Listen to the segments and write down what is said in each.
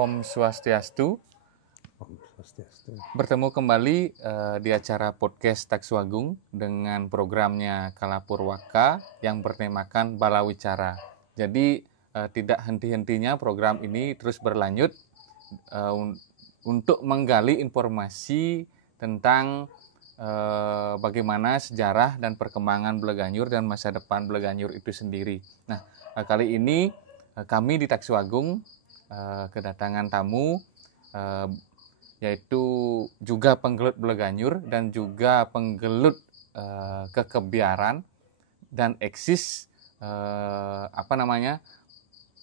Om Swastiastu. Om Swastiastu. Bertemu kembali di acara podcast Taksuagung dengan programnya Kalapurwaka yang bertemakan Balawicara. Jadi tidak henti-hentinya program ini terus berlanjut untuk menggali informasi tentang bagaimana sejarah dan perkembangan Bleganjur dan masa depan Bleganjur itu sendiri. Nah, kali ini kami di Taksuagung kedatangan tamu yaitu juga penggelut Bleganjur dan juga penggelut kekebiaran dan eksis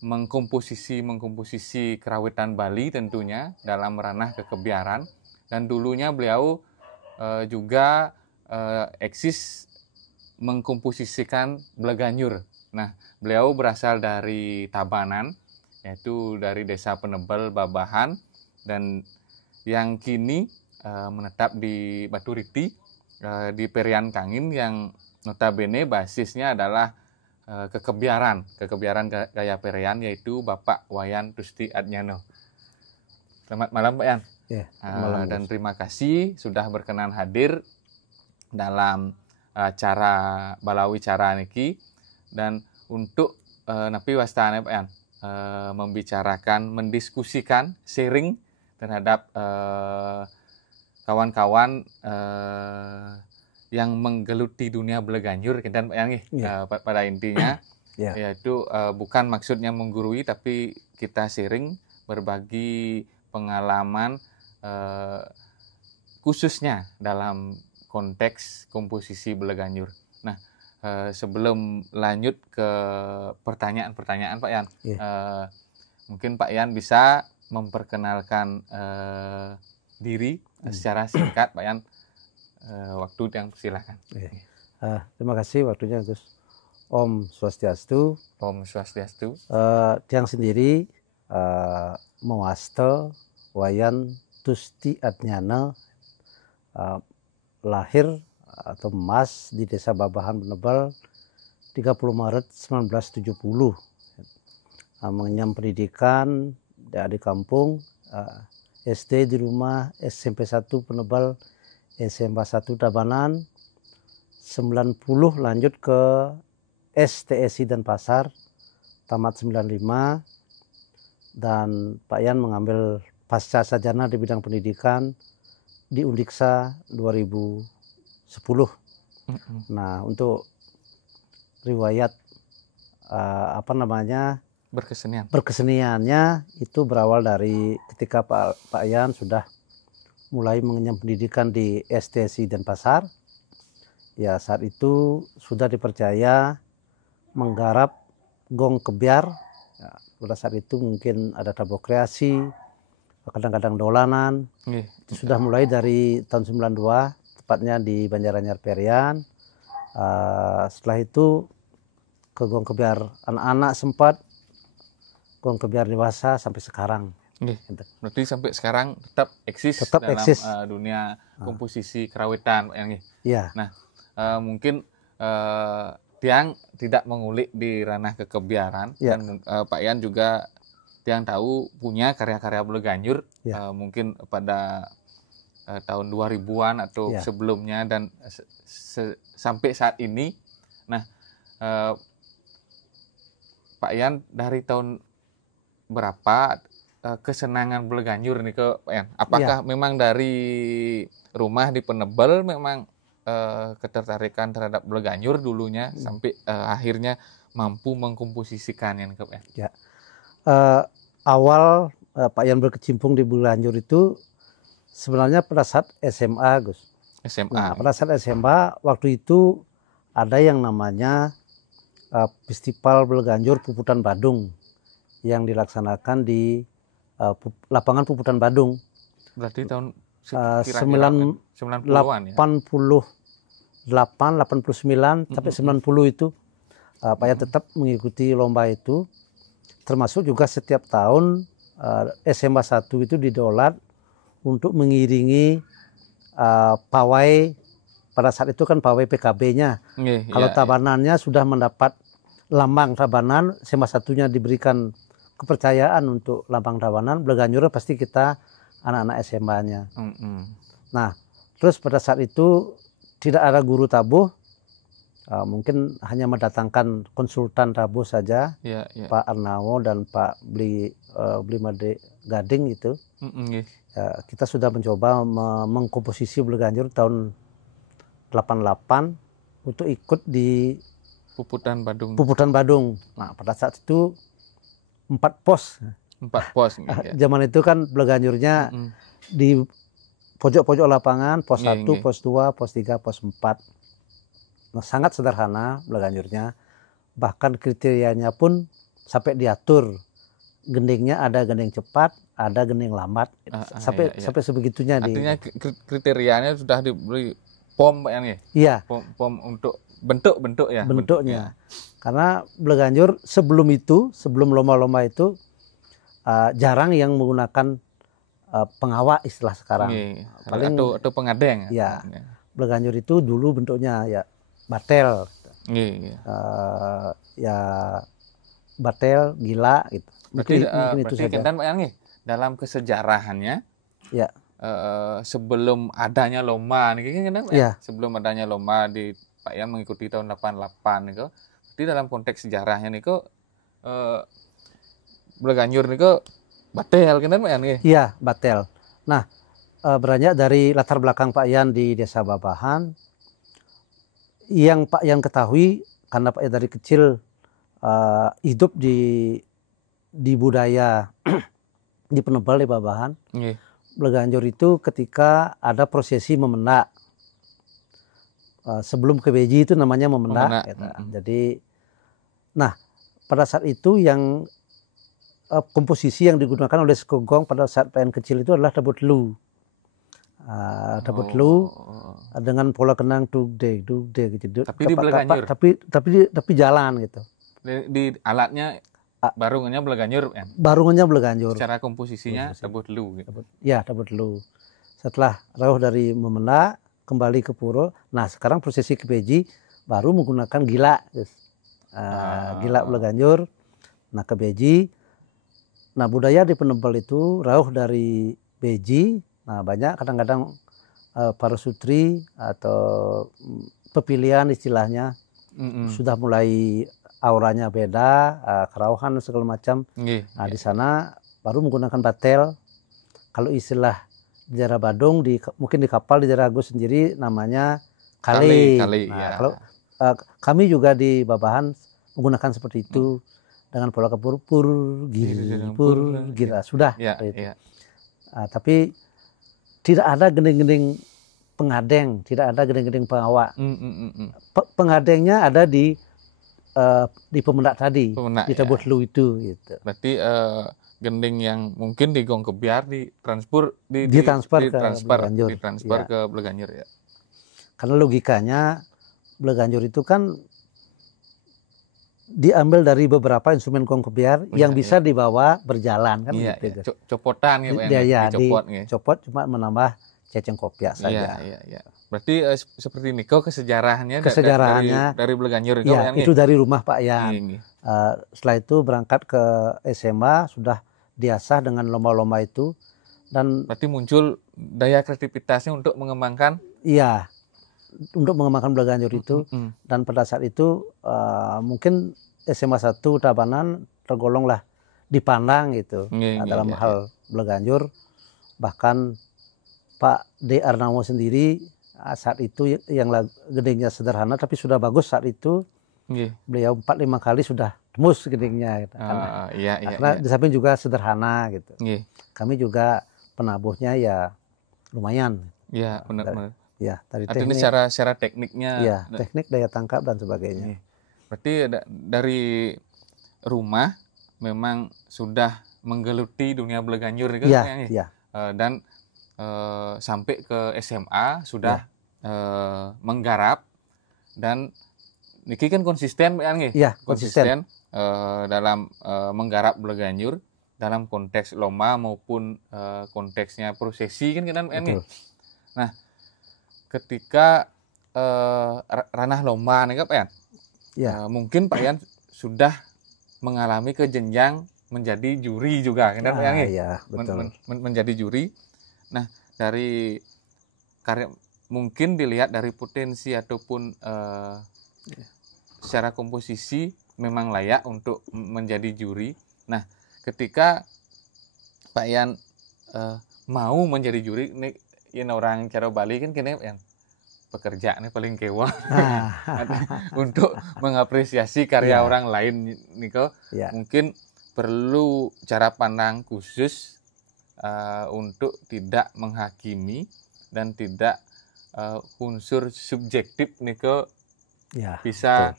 mengkomposisi kerawitan Bali tentunya dalam ranah kekebiaran, dan dulunya beliau juga eksis mengkomposisikan Bleganjur. Nah, beliau berasal dari Tabanan, yaitu dari Desa Penebel Babahan, dan yang kini menetap di Batu Riti di Perian Kangin, yang notabene basisnya adalah kekebiaran gaya Perian, yaitu Bapak Wayan Tusti Adnyano. Selamat malam Pak Yan. Ya, malam. Dan terima kasih sudah berkenan hadir dalam acara Balawicara niki, dan untuk napi wastane Pak Yan membicarakan, mendiskusikan, sharing terhadap kawan-kawan yang menggeluti dunia Bleganjur, dan Pak Yan pada intinya yaitu bukan maksudnya menggurui, tapi kita sharing, berbagi pengalaman khususnya dalam konteks komposisi Bleganjur. Nah, sebelum lanjut ke pertanyaan-pertanyaan Pak Yan, mungkin Pak Yan bisa memperkenalkan diri secara singkat Pak Yan. Waktu yang silakan. Terima kasih waktunya Gus. Om Swastiastu. Om Swastiastu. Tiang sendiri Mawasto Wayan Tusti Adnyana, lahir atau emas di Desa Babahan Penebel 30 Maret 1970. Mengenyam pendidikan di kampung, SD di rumah, SMP 1 Penebel, SMA 1 Tabanan, 90 lanjut ke STSI Denpasar, tamat 95, dan Pak Yan mengambil pasca sarjana di bidang pendidikan di Undiksa 2010. Nah, untuk riwayat berkeseniannya itu berawal dari ketika Pak Yan sudah mulai mengenyam pendidikan di STSI Denpasar. Ya, saat itu sudah dipercaya menggarap gong kebiar. Ya, pada saat itu mungkin ada tabok kreasi, kadang-kadang dolanan. Itu sudah mulai dari tahun 92, tepatnya di Banjaranyar Perian. Setelah itu ke gong kebiar anak-anak, sempat gong kebiar dewasa sampai sekarang. Berarti sampai sekarang tetap eksis dalam dunia komposisi kerawitan yang Nah, mungkin Tiang tidak mengulik di ranah kekebiaran, dan Pak Yan juga Tiang tahu punya karya-karya Bleganjur mungkin pada tahun 2000-an atau sebelumnya, dan sampai saat ini. Nah, Pak Yan dari tahun berapa kesenangan Bleganjur nih ke Pak Yan? Apakah memang dari rumah di Penebel memang ketertarikan terhadap Bleganjur dulunya sampai akhirnya mampu mengkomposisikan yang ke Pak Yan? Awal Pak Yan berkecimpung di Bleganjur itu sebenarnya pada saat SMA, Gus. SMA. Nah, pada saat SMA waktu itu ada yang namanya Festival Bleganjur Puputan Badung yang dilaksanakan di lapangan Puputan Badung. Berarti tahun 90-an ya? 89 sampai 90 itu Pak Yan tetap mengikuti lomba itu, termasuk juga setiap tahun SMA 1 itu didolat untuk mengiringi pawai. Pada saat itu kan pawai PKB-nya. Kalau Tabanannya sudah mendapat lambang Tabanan, SMA 1-nya diberikan kepercayaan untuk Lampang Tawanan, Bleganjur pasti kita anak-anak SMA-nya. Nah, terus pada saat itu tidak ada guru tabuh, mungkin hanya mendatangkan konsultan tabuh saja, Pak Arnawo dan Pak Blimade Gading itu. Kita sudah mencoba mengkomposisi Bleganjur tahun 88 untuk ikut di Puputan Badung. Nah, pada saat itu 4 pos. Zaman itu kan Bleganjurnya di pojok-pojok lapangan, pos 1, pos 2, pos 3, pos 4. Nah, sangat sederhana Bleganjurnya. Bahkan kriterianya pun sampai diatur. Gendingnya ada gending cepat, ada gending lambat. Sampai sebegitunya. Artinya kriterianya sudah diberi POM Pak Yan. Iya. POM untuk bentuk ya. Bentuknya. Karena Bleganjur sebelum lomba-lomba itu jarang yang menggunakan pengawak istilah sekarang. Paling atau pengadeng. Ya. Bleganjur itu dulu bentuknya ya batel. Ya batel, gila gitu. Berarti itu saja. Dan Pak Yan, dalam kesejarahannya ya. Sebelum adanya lomba sebelum adanya lomba di Pak Yan mengikuti tahun 88 nih, jadi dalam konteks sejarahnya nih Bleganjur nih batel kan Pak Yan? Iya, batel. Nah, beranjak dari latar belakang Pak Yan di Desa Babahan, yang Pak Yan ketahui karena Pak Yan dari kecil hidup di budaya di Penebal di Babahan. Bleganjur itu ketika ada prosesi memendak. Sebelum ke Beji itu namanya memendak. Jadi, nah pada saat itu yang komposisi yang digunakan oleh Sekogong pada saat Pak Yan kecil itu adalah dabut lu. Dabut lu dengan pola kenang dugde gitu. Tapi di Bleganjur. Tapi jalan gitu. Di alatnya barungannya Bleganjur kan? Barungannya Bleganjur. Secara komposisinya dabut lu. Gitu. Ya, dabut lu. Setelah rawuh dari memendak kembali ke puro. Nah, sekarang prosesi ke Beji baru menggunakan gila. Gila Bleganjur. Nah, ke Beji. Nah, budaya di Penebal itu rawuh dari Beji. Nah, banyak kadang-kadang parasutri atau pepilihan istilahnya sudah mulai auranya beda, kerauhan segala macam. Nah, di sana baru menggunakan batel. Kalau istilah di daerah Badung, mungkin di kapal di daerah Agus sendiri namanya kali. Nah, kalau kami juga di Babahan menggunakan seperti itu dengan pola pur gira sudah. Tapi tidak ada gending-gending pengadeng, tidak ada gending-gending pengawak. Pengadengnya ada di pemendak tadi, di dabut lu itu. Gitu. Berarti gending yang mungkin di Gong Kebiar ditransfer ke Bleganjur ya. Karena logikanya Bleganjur itu kan diambil dari beberapa instrumen Gong Kebiar yang bisa dibawa berjalan kan gitu. Copotan gitu dicopot cuma menambah ceceng kopiah saja. Berarti seperti ini kesejarahannya dari Bleganjur itu dari rumah Pak Yan. Setelah itu berangkat ke SMA sudah diasah dengan lomba-lomba itu dan berarti muncul daya kreativitasnya untuk mengembangkan Bleganjur itu. Dan pada saat itu mungkin SMA 1 Tabanan tergolonglah dipandang gitu dalam hal Bleganjur. Bahkan Pak D. Arnawo sendiri saat itu yang gedengnya sederhana tapi sudah bagus saat itu. Beliau 4-5 kali sudah tembus gedengnya gitu. Karena di samping juga sederhana gitu. Kami juga penabuhnya ya lumayan. Iya, benar. Ya, teknik, secara tekniknya. Ya, teknik daya tangkap dan sebagainya. Berarti dari rumah memang sudah menggeluti dunia Bleganjur gitu ya. Dan sampai ke SMA sudah menggarap dan niki kan konsisten konsisten dalam menggarap Bleganjur dalam konteks lomba maupun konteksnya prosesi kan Nah, ketika ranah lomba nih Pak Yan, mungkin Pak Yan sudah mengalami ke jenjang menjadi juri juga kan Pak Yan? Iya, betul. Menjadi juri. Nah, dari karya mungkin dilihat dari potensi ataupun secara komposisi memang layak untuk menjadi juri. Nah, ketika Pak Yan mau menjadi juri, nih ini orang cara Bali kan kini yang pekerja nih paling kewa untuk mengapresiasi karya orang lain nih kok. Mungkin perlu cara pandang khusus untuk tidak menghakimi dan tidak unsur subjektif nih kok bisa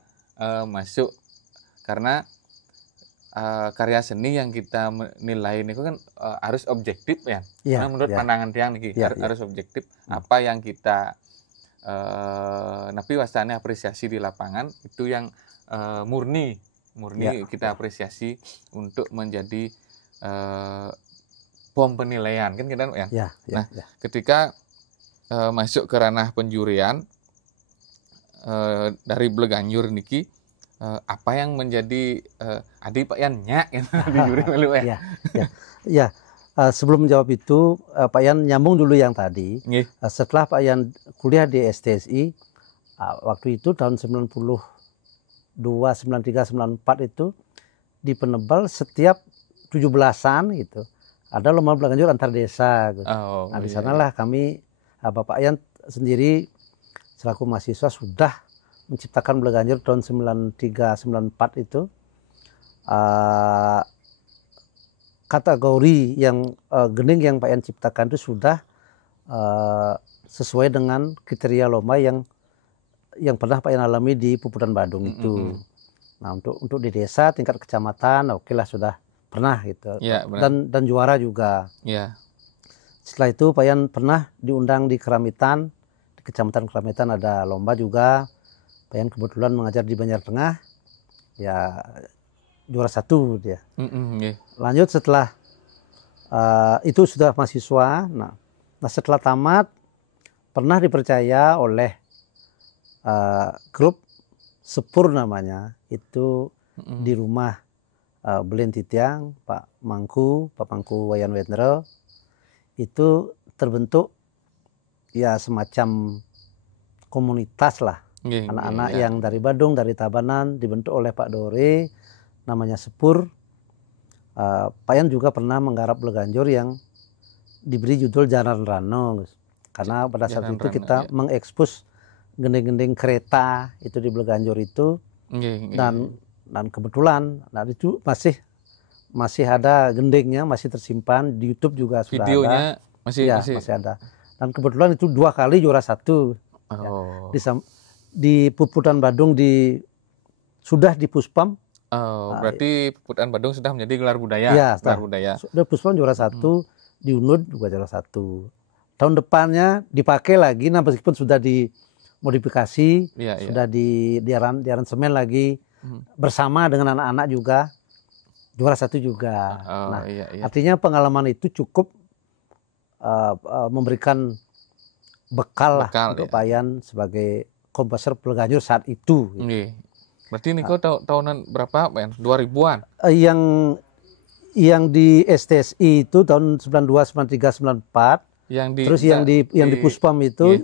masuk, karena karya seni yang kita nilai ini kan harus objektif ya. Karena menurut pandangan tiang nih harus objektif. Apa yang kita tapi wasanya apresiasi di lapangan itu yang murni kita apresiasi untuk menjadi pom penilaian kan kita ya. Ketika masuk ke ranah penjurian dari Bleganjur niki, apa yang menjadi adik Pak Yan nyak di juri malu ya. Sebelum menjawab itu, Pak Yan nyambung dulu yang tadi. Setelah Pak Yan kuliah di STSI, waktu itu tahun 92, 93, 94 itu di Penebal setiap 17-an gitu ada lomba Bleganjur antar desa. Gitu. Di sanalah kami, Bapak Yan sendiri selaku mahasiswa sudah menciptakan Bleganjur tahun 93, 94 itu. Kategori yang gening yang Pak Yan ciptakan itu sudah sesuai dengan kriteria lomba yang pernah Pak Yan alami di Puputan Badung itu. Nah, untuk di desa tingkat kecamatan, oke lah sudah pernah gitu. Dan juara juga. Setelah itu Pak Yan pernah diundang di Keramitan, di Kecamatan Keramitan ada lomba juga. Pak Yan kebetulan mengajar di Banjar Tengah, ya juara 1 dia. Lanjut setelah itu sudah mahasiswa. Nah setelah tamat pernah dipercaya oleh grup Sepur namanya itu di rumah Belen Titiang, Pak Mangku Wayan Wendro, itu terbentuk ya semacam komunitas lah. Anak-anak yang dari Badung, dari Tabanan dibentuk oleh Pak Dore, namanya Sepur. Pak Yan juga pernah menggarap Bleganjur yang diberi judul Jalan Rano, karena pada saat itu kita mengekspos gending-gending kereta itu di Bleganjur itu. Dan kebetulan itu masih ada gendingnya, masih tersimpan di YouTube juga sudah videonya ada. Masih ada. Dan kebetulan itu 2 kali juara 1. Di Puputan Badung sudah di Puspam. Berarti Puputan Badung sudah menjadi gelar budaya. Gelar budaya. Sudah Puspam juara 1, di UNUD juga juara 1. Tahun depannya dipakai lagi, nah meskipun sudah dimodifikasi, sudah di aransemen lagi bersama dengan anak-anak juga, juara 1 juga. Artinya pengalaman itu cukup memberikan bekal lah untuk Pak Yan sebagai komposer Bleganjur saat itu. Berarti Niko tahunan berapa Pak Yan? 2000-an? Yang di STSI itu tahun 92, 93, 94. Terus yang di Puspam itu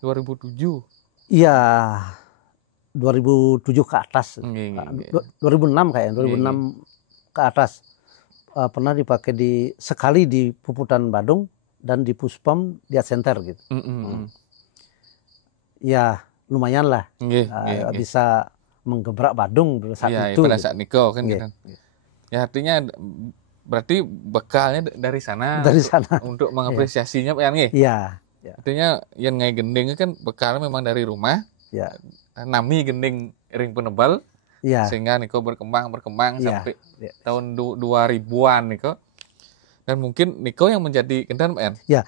2007. Iya, 2007 ke atas. 2006 kayaknya, 2006 ke atas. Pernah dipakai sekali di Puputan Badung dan di Puspam di Art Center gitu. Ya, lumayan lah. Bisa menggebrak Badung saat itu. Pada saat Niko kan gitu. Ya artinya berarti bekalnya dari sana. Untuk mengapresiasinya Pak Yan nggih. Artinya yang ngai gending kan bekalnya memang dari rumah. Nami gending ring Penebal. Sehingga Niko berkembang sampai tahun 2000-an Niko. Dan mungkin Niko yang menjadi kendan Pak Yan.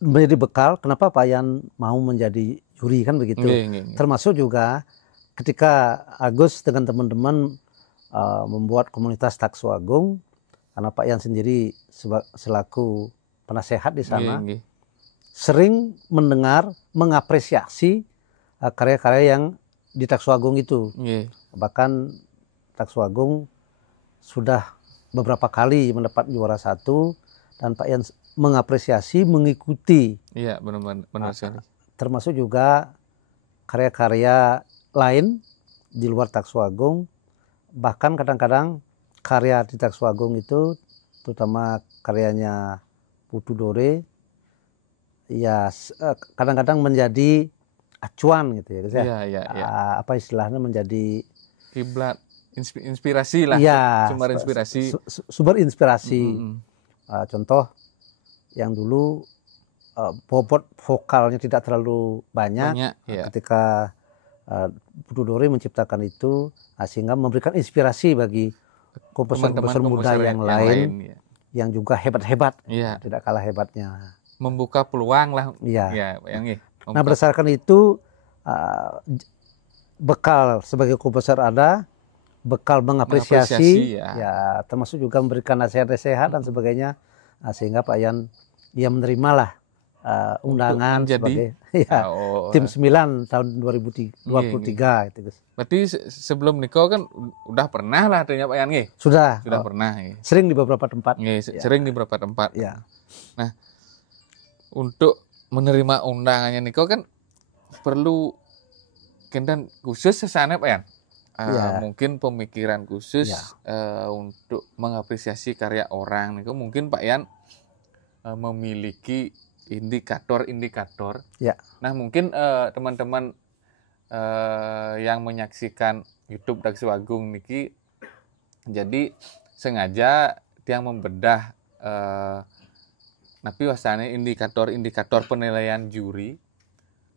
Menjadi bekal kenapa Pak Yan mau menjadi juri kan begitu. Termasuk juga ketika Agus dengan teman-teman membuat komunitas Taksu Agung, karena Pak Yan sendiri selaku penasehat di sana, sering mendengar, mengapresiasi karya-karya yang di Taksu Agung itu. Bahkan Taksu Agung sudah beberapa kali mendapat juara 1 dan Pak Yan mengapresiasi, mengikuti. Iya, benar sekali. Termasuk juga karya-karya lain di luar Taksuagung. Bahkan kadang-kadang karya di Taksuagung itu, terutama karyanya Putu Dore, ya kadang-kadang menjadi acuan gitu ya. Iya. Apa istilahnya, menjadi kiblat, inspirasi lah, ya, sumber inspirasi. Sumber inspirasi. Contoh yang dulu bobot vokalnya tidak terlalu banyak ya. Ketika Putu Dore menciptakan itu, sehingga memberikan inspirasi bagi komposer-komposer muda yang lain ya. Yang juga hebat-hebat, ya. Tidak kalah hebatnya. Membuka peluang lah. Ya, Nah, berdasarkan itu bekal sebagai komposer ada, bekal mengapresiasi ya, termasuk juga memberikan nasihat-nasihat dan sebagainya, sehingga Pak Yan dia menerimalah undangan sebagai tim 9 tahun 2023 itu. Berarti sebelum nikah kan udah pernah lah ternyata Pak Yan Sudah pernah sering di beberapa tempat. Sering di beberapa tempat. Ya. Nah, untuk menerima undangannya nikah kan perlu kendan khusus sesana Pak Yan. Mungkin pemikiran khusus untuk mengapresiasi karya orang. Itu mungkin Pak Yan memiliki indikator-indikator. Ya. Nah, mungkin teman-teman yang menyaksikan YouTube Taksuagung niki jadi sengaja yang membedah napi wasane indikator penilaian juri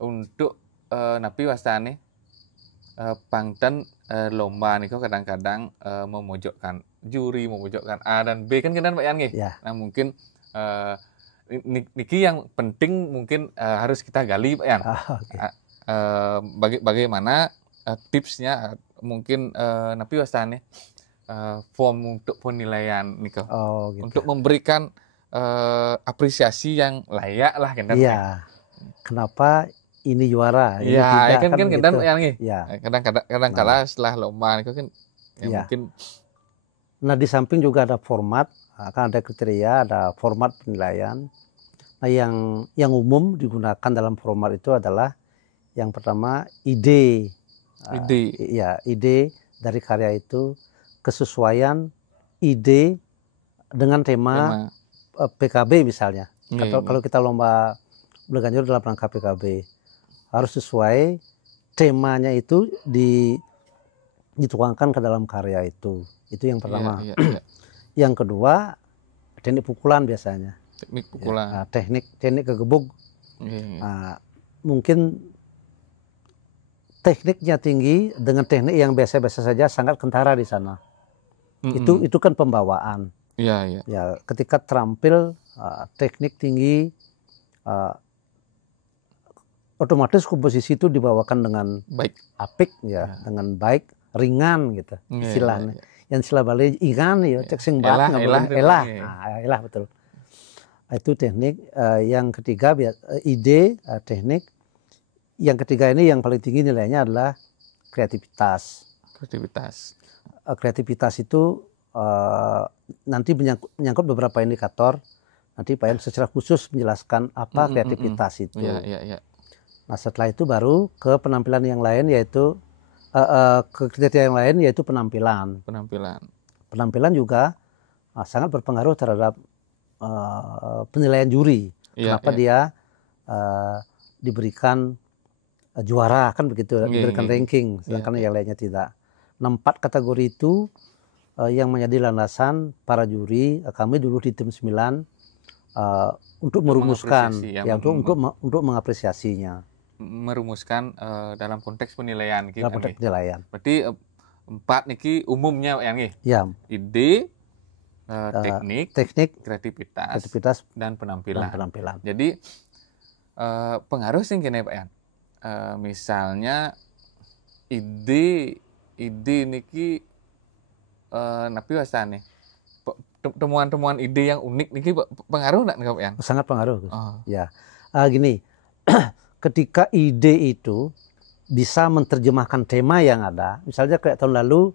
untuk napi wasane pangten lomba niku kadang-kadang memojokkan juri, memojokkan A dan B kan Pak Yan nggih. Ya. Nah, mungkin niki yang penting mungkin harus kita gali Pak Yan. Bagaimana tipsnya mungkin napi wasane form untuk penilaian niku. Gitu. Untuk memberikan apresiasi yang layak lah kan. Iya. Kenapa ini juara? Iya, kan gitu. Yang nih. Ya. Kadang kala setelah lomba itu kan mungkin. Nah, di samping juga ada format, kan ada kriteria, ada format penilaian. Nah, yang umum digunakan dalam format itu adalah yang pertama ide dari karya itu, kesesuaian ide dengan tema. PKB misalnya, kalau kita lomba Bleganjur dalam rangka PKB harus sesuai temanya itu dituangkan ke dalam karya itu yang pertama. Yang kedua teknik pukulan biasanya. Teknik pukulan. Teknik kegebuk. Mungkin tekniknya tinggi dengan teknik yang biasa-biasa saja sangat kentara di sana. Itu kan pembawaan. Ya, ketika terampil teknik tinggi, otomatis komposisi itu dibawakan dengan baik, apik ya, dengan baik, ringan gitu istilahnya. Yang istilah Bali ingan ya, cek sing bat elah betul. Itu teknik. Yang ketiga ide, teknik. Yang ketiga ini yang paling tinggi nilainya adalah kreativitas. Kreativitas itu nanti menyangkut beberapa indikator. Nanti Pak Yan secara khusus menjelaskan apa kreativitas itu. Nah, setelah itu baru ke penampilan yang lain, yaitu ke kriteria yang lain, yaitu penampilan. Penampilan juga sangat berpengaruh terhadap penilaian juri. Kenapa dia diberikan juara kan begitu, diberikan ranking, sedangkan yang lainnya tidak. 4 kategori itu yang menjadi landasan para juri kami dulu di tim 9 untuk merumuskan, untuk mengapresiasinya. Merumuskan dalam konteks penilaian. Dalam konteks penilaian. Berarti 4 niki umumnya yang ya. Ide, teknik, kreativitas, dan penampilan. Jadi pengaruh sih gini Pak Yan. Misalnya ide niki napi wasane temuan-temuan ide yang unik niki pengaruh enggak Pak Yan? Sangat pengaruh. Ya. Gini, ketika ide itu bisa menerjemahkan tema yang ada, misalnya kayak tahun lalu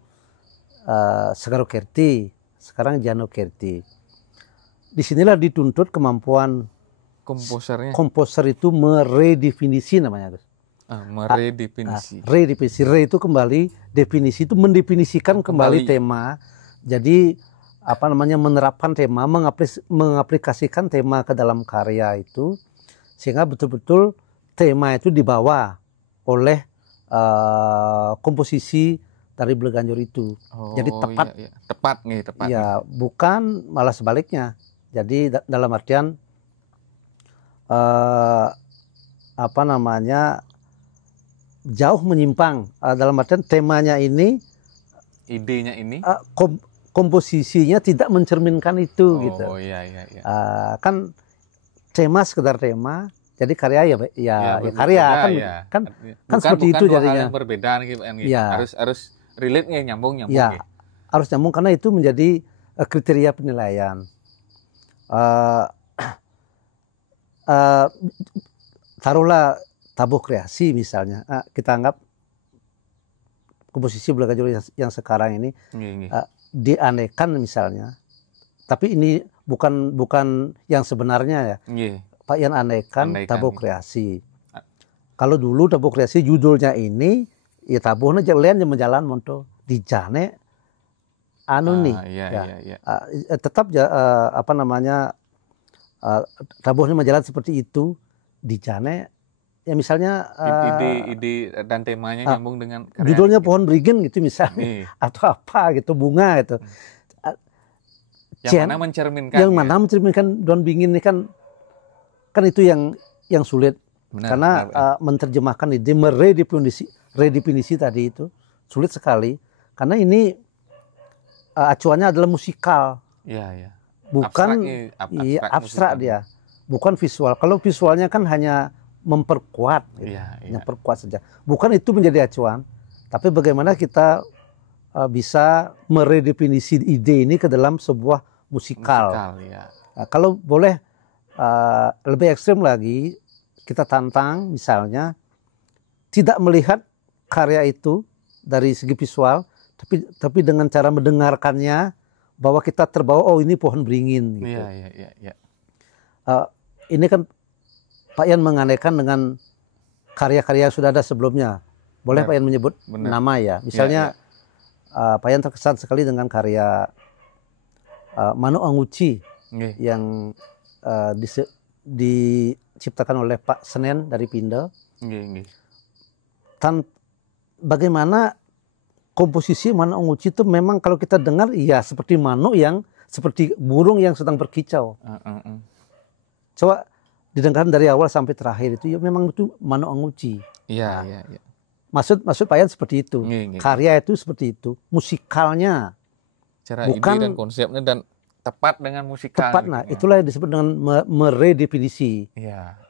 Segaro Kerti, sekarang Jano Kerti. Disinilah dituntut kemampuan Komposernya komposer itu meredefinisi namanya, Gus. meredefinisi. Redefinisi, itu kembali, definisi itu mendefinisikan kembali tema. Jadi apa namanya, menerapkan tema, mengaplikasikan tema ke dalam karya itu, sehingga betul-betul tema itu dibawa oleh komposisi dari Bleganjur itu. Jadi tepat. Iya, iya. Tepat nih, tepat. Ya, bukan malah sebaliknya. Jadi dalam artian apa namanya, jauh menyimpang. Dalam artian temanya ini, idenya ini, komposisinya tidak mencerminkan itu gitu. Oh iya, iya, iya. Kan tema sekedar tema, jadi karya ya karya kan, ya. kan seperti itu jadinya. Hal yang berbeda gitu. Ya. Harus relate nih, nyambung ya, harus nyambung karena itu menjadi kriteria penilaian. Taruhlah Tabuh Kreasi misalnya, kita anggap komposisi Bleganjur yang sekarang ini dianehkan misalnya, tapi ini bukan yang sebenarnya ya. Pak Yan anehkan Tabuh Kreasi. Kalau dulu Tabuh Kreasi judulnya ini ya tabuhnya jalan menjalan monto dijane nih. Tetap apa namanya, tabuhnya menjalan seperti itu dijane ya, misalnya ide dan temanya nyambung dengan judulnya gitu. Pohon Beringin gitu misalnya, atau apa gitu, bunga gitu. Yang mana mencerminkan daun beringin ini kan itu yang sulit. Karena menerjemahkan ide, meredefinisi tadi itu sulit sekali, karena ini acuannya adalah musikal. Bukan abstrak dia, bukan visual. Kalau visualnya kan hanya memperkuat, memperkuat saja. Bukan itu menjadi acuan, tapi bagaimana kita bisa meredefinisi ide ini ke dalam sebuah musikal. Nah, kalau boleh lebih ekstrem lagi, kita tantang misalnya tidak melihat karya itu dari segi visual, tapi dengan cara mendengarkannya, bahwa kita terbawa, oh ini pohon beringin gitu. Ini kan Pak Yan menganehkan dengan karya-karya yang sudah ada sebelumnya. Boleh Pak Yan menyebut nama ya. Misalnya Pak Yan terkesan sekali dengan karya Manuk Anguci yang diciptakan oleh Pak Senen dari Pindel. Bagaimana komposisi Manuk Anguci itu memang kalau kita dengar ya seperti manuk, yang seperti burung yang sedang berkicau. Coba didengarkan dari awal sampai terakhir itu ya memang itu Manuk Anguci. Maksud Pak Yan seperti itu. Karya itu seperti itu. Musikalnya, cara bukan ide dan konsepnya, dan tepat dengan musikal. Tepat, nah itulah yang disebut dengan meredefinisi.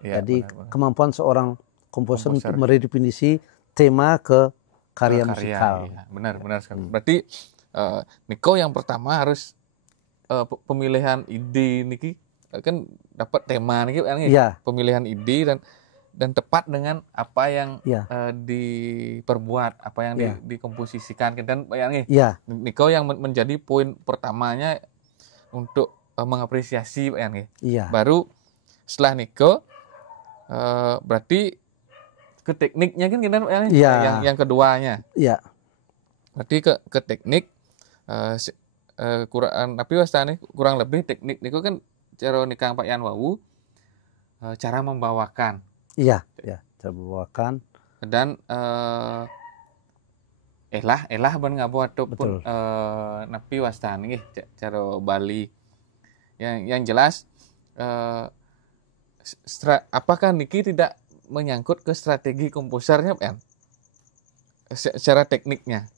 Jadi benar. Kemampuan seorang komposer untuk meredefinisi tema ke karya musikal. Benar sekali. Berarti Niko yang pertama harus pemilihan ide niki kan dapat tema niki kan, pemilihan ide dan tepat dengan apa yang diperbuat, apa yang dikomposisikan, dan Niko yang menjadi poin pertamanya untuk mengapresiasi Pak Yan. Baru setelah Niko berarti ke tekniknya kan kita yang keduanya. Berarti ke teknik kurang lebih teknik Niko kan cara nikang Pak Yan wau, cara membawakan. Cara membawakan. Dan elah ban ngabo ataupun napi wastan nggih cara Bali. Yang jelas apakah niki tidak menyangkut ke strategi komposernya, Pak? Secara tekniknya.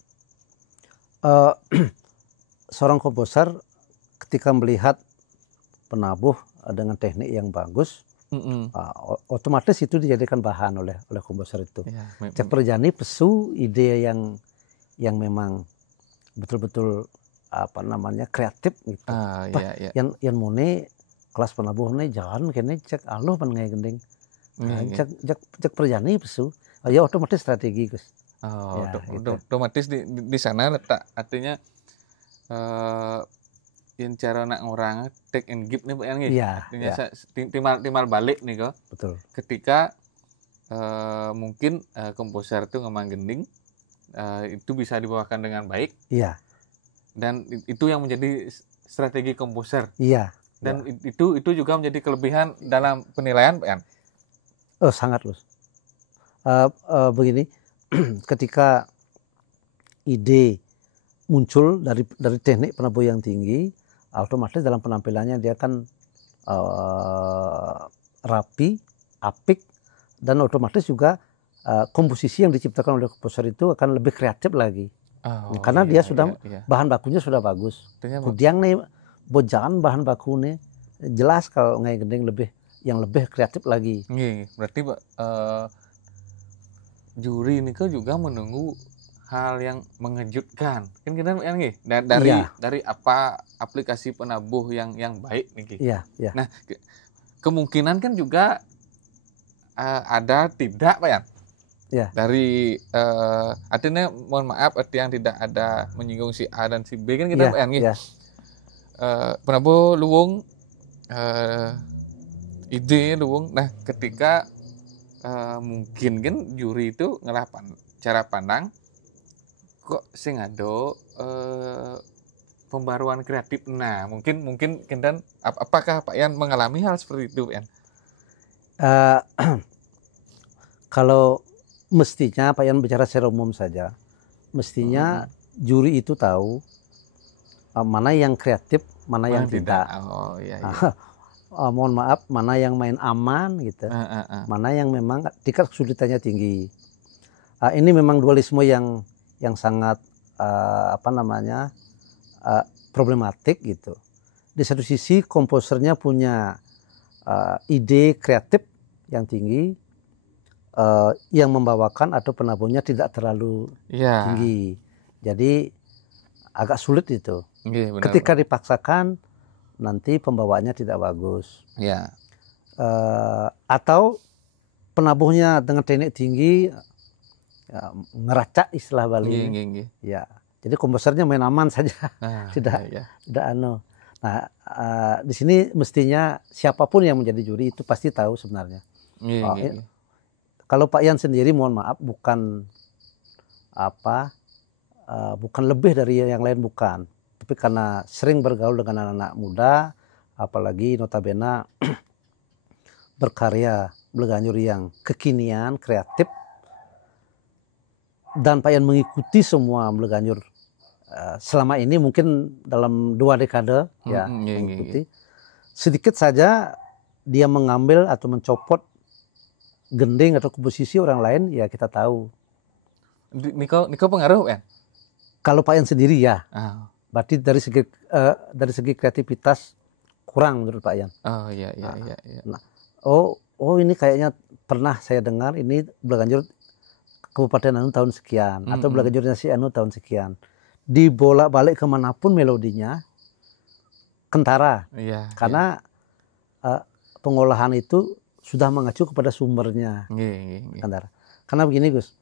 Seorang komposer ketika melihat penabuh dengan teknik yang bagus, otomatis itu dijadikan bahan oleh komposer itu. Cek Perjani pesu ide yang memang betul-betul apa namanya kreatif gitu. Yang mune kelas penabuhnya jalan kene cek aloh pengen gending. Cek Perjani pesu, ya otomatis strategi Gus. Otomatis di sana letak, artinya eh yang cara nak orang take and give nih Pak Yan nih. Iya, Artinya iya. timal balik nih kok. Betul. Ketika mungkin komposer itu ngemang gending itu bisa dibawakan dengan baik. Iya. Dan itu yang menjadi strategi komposer. Iya. Dan itu juga menjadi kelebihan dalam penilaian Pak Yan. Oh, sangat Gus. Begini, ketika ide muncul dari teknik penabuh yang tinggi, otomatis dalam penampilannya dia kan rapi, apik, dan otomatis juga komposisi yang diciptakan oleh komposer itu akan lebih kreatif lagi. Karena dia sudah bahan bakunya sudah bagus. Kemudian nih bojangan bahan baku nih jelas kalau ngai gending yang lebih kreatif lagi. Berarti juri ini kan juga menunggu hal yang mengejutkan. Kan kita dari apa aplikasi penabuh yang baik nih. Iya. Nah, kemungkinan kan juga ada tidak Pak Yan? Ya. Dari artinya mohon maaf yang tidak ada menyinggung si A dan si B kan kita Pak Yan nih. Penabuh luwung ide luwung. Nah, ketika mungkin kan juri itu cara pandang kok sing ado pembaruan kreatif. Nah, mungkin Kindan apakah Pak Yan mengalami hal seperti itu, Yan? Kalau mestinya Pak Yan bicara secara umum saja, mestinya juri itu tahu mana yang kreatif, mana yang tidak. Oh iya. Mohon maaf, mana yang main aman gitu, mana yang memang tingkat kesulitannya tinggi. Ini memang dualisme yang sangat problematik gitu. Di satu sisi komposernya punya ide kreatif yang tinggi, yang membawakan atau penabuhnya tidak terlalu tinggi. Jadi agak sulit itu. Benar, ketika dipaksakan nanti pembawaannya tidak bagus. Ya. Atau penabuhnya dengan teknik tinggi, ngeracak istilah Bali. Ya. Jadi komposernya main aman saja, tidak anu. Nah, di sini mestinya siapapun yang menjadi juri itu pasti tahu sebenarnya. Kalau Pak Yan sendiri, mohon maaf, bukan lebih dari yang lain, bukan. Tapi karena sering bergaul dengan anak-anak muda, apalagi notabene berkarya Bleganjur yang kekinian, kreatif, dan Pak Yan mengikuti semua Bleganjur selama ini, mungkin dalam 2 dekade mengikuti. Sedikit saja dia mengambil atau mencopot gending atau komposisi orang lain, ya kita tahu. Niko pengaruh ya? Kalau Pak Yan sendiri ya. Berarti dari segi kreativitas kurang menurut Pak Yan. Oh iya. Nah, ini kayaknya pernah saya dengar ini Bleganjur Kabupaten Anu tahun sekian, atau Bleganjurnya si Anu tahun sekian. Dibolak-balik kemanapun melodinya kentara. Karena pengolahan itu sudah mengacu kepada sumbernya. Kentara. Karena begini Gus,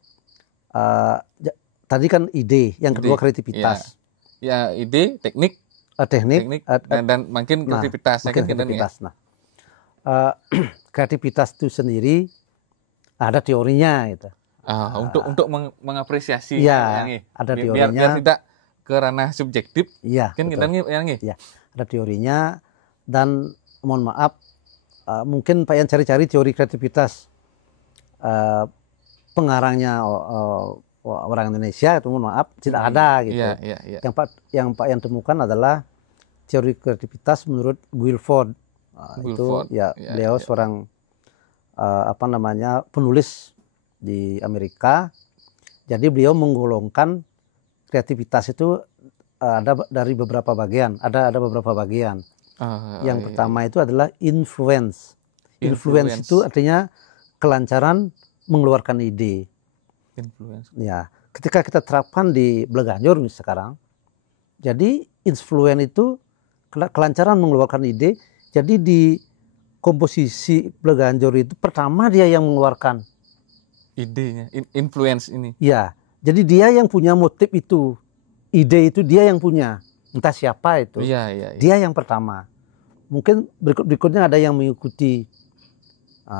tadi kan ide, yang kedua kreativitas. Ya, ide, teknik, dan makin kreativitas. Nah, kreativitas itu sendiri ada teorinya gitu. Untuk mengapresiasi ada teorinya. Biar tidak ke ranah subjektif. Kan kita ada teorinya, dan mohon maaf, mungkin Pak Yan cari-cari teori kreativitas pengarangnya orang Indonesia, itu mohon maaf tidak ada gitu. Yang Pak Yan temukan adalah teori kreativitas menurut Guilford. Beliau seorang penulis di Amerika. Jadi beliau menggolongkan kreativitas itu ada dari beberapa bagian. Ada beberapa bagian. Yang pertama itu adalah influence. Influence itu artinya kelancaran mengeluarkan ide. Influence. Ya, ketika kita terapkan di Bleganjur sekarang, jadi influence itu kelancaran mengeluarkan ide. Jadi di komposisi Bleganjur itu pertama dia yang mengeluarkan idenya, influence ini. Ya, jadi dia yang punya motif itu, ide itu dia yang punya. entah siapa itu. Iya, iya, iya. Dia yang pertama. Mungkin berikutnya ada yang mengikuti.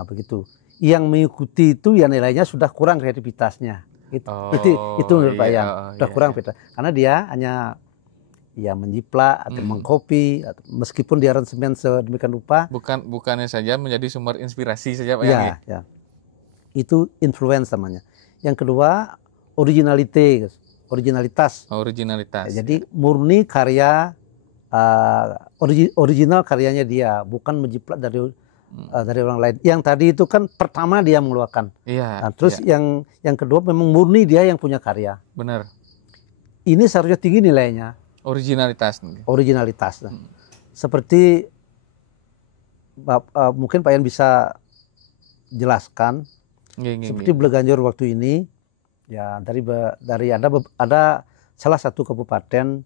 Begitu. Yang mengikuti itu ya nilainya sudah kurang kreativitasnya. Itu menurut Pak Yan. Sudah kurang beda. Karena dia hanya ya menjiplak atau mengcopy, meskipun di aransemen sedemikian rupa. Bukannya saja menjadi sumber inspirasi saja Pak Yan. Ya. Itu influence namanya. Yang kedua originalitas. Jadi murni karya original karyanya dia, bukan menjiplak dari orang lain. Yang tadi itu kan pertama dia mengeluarkan. Iya. Terus yang kedua memang murni dia yang punya karya. Benar. Ini seharusnya tinggi nilainya. Originalitas. Seperti mungkin Pak Yan bisa jelaskan. Seperti Bleganjur waktu ini, ya dari ada salah satu kabupaten,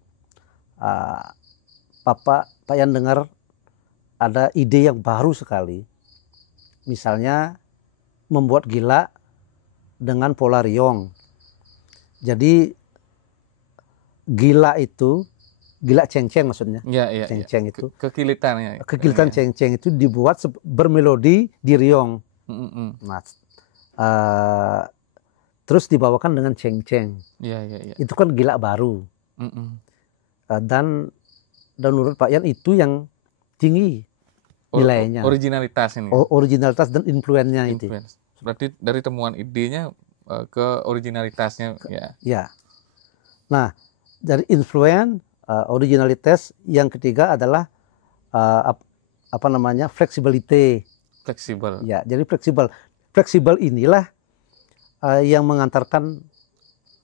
Pak Yan dengar ada ide yang baru sekali, misalnya membuat gila dengan polariong. Jadi gila itu, gila cengceng maksudnya. Iya. Cengceng itu. Kekilitan cengceng itu dibuat bermelodi di riong. Nah, terus dibawakan dengan cengceng. Iya. Itu kan gila baru. Dan menurut Pak Yan itu yang tinggi nilainya. Originalitas ini. Originalitas dan influence-nya itu. Berarti dari temuan idenya ke originalitasnya ya. Ya. Nah, dari influence, originalitas, yang ketiga adalah flexibility. Fleksibel. Ya, jadi fleksibel inilah yang mengantarkan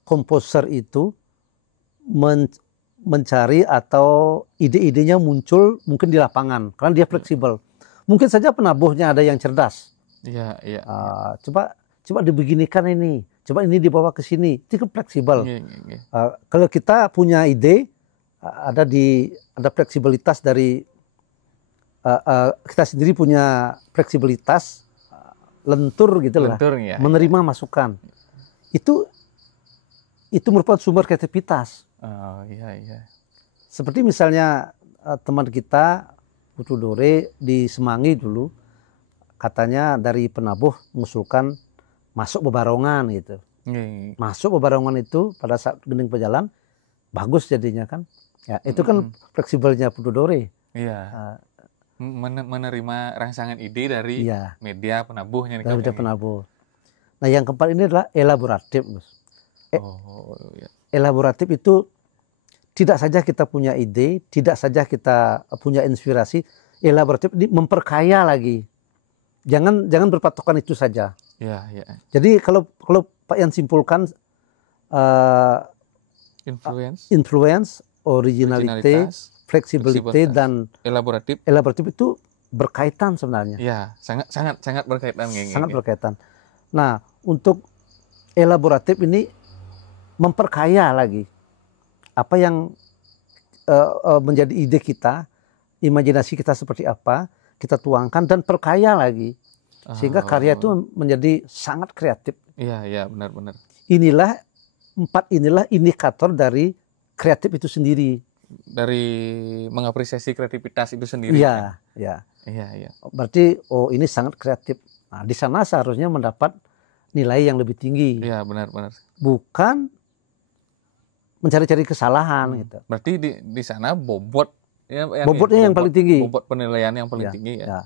komposer itu mencari atau ide-idenya muncul mungkin di lapangan karena dia fleksibel. Mungkin saja penabuhnya ada yang cerdas. Iya. Coba dibeginikan ini, coba ini dibawa ke sini. Itu fleksibel. Iya. Kalau kita punya ide, ada fleksibilitas dari kita sendiri punya fleksibilitas lentur gitu lah, menerima masukan. Itu merupakan sumber kreativitas. Iya. Seperti misalnya teman kita Putu Dore di Semanggi dulu, katanya dari penabuh mengusulkan masuk bebarongan gitu. Masuk bebarongan itu pada saat Gending Pejalan bagus jadinya kan. Ya, itu kan fleksibelnya Putu Dore. Iya. Menerima rangsangan ide dari media penabuhnya. Media penabuh. Nah, yang keempat ini adalah elaboratif, Gus. Elaboratif itu tidak saja kita punya ide, tidak saja kita punya inspirasi. Elaboratif ini memperkaya lagi. Jangan berpatokan itu saja. Iya. Jadi kalau Pak Yan simpulkan influence, originalitas, flexibility dan elaboratif itu berkaitan sebenarnya. Iya, sangat berkaitan. Sangat berkaitan. Nah, untuk elaboratif ini memperkaya lagi apa yang menjadi ide kita, imajinasi kita seperti apa, kita tuangkan dan perkaya lagi sehingga karya itu menjadi sangat kreatif. Iya, benar. Inilah indikator dari kreatif itu sendiri. Dari mengapresiasi kreativitas itu sendiri. Iya. Berarti ini sangat kreatif. Nah, di sana seharusnya mendapat nilai yang lebih tinggi. Iya, benar. Bukan mencari-cari kesalahan gitu. Berarti di sana bobotnya yang paling tinggi. Bobot penilaian yang paling tinggi ya.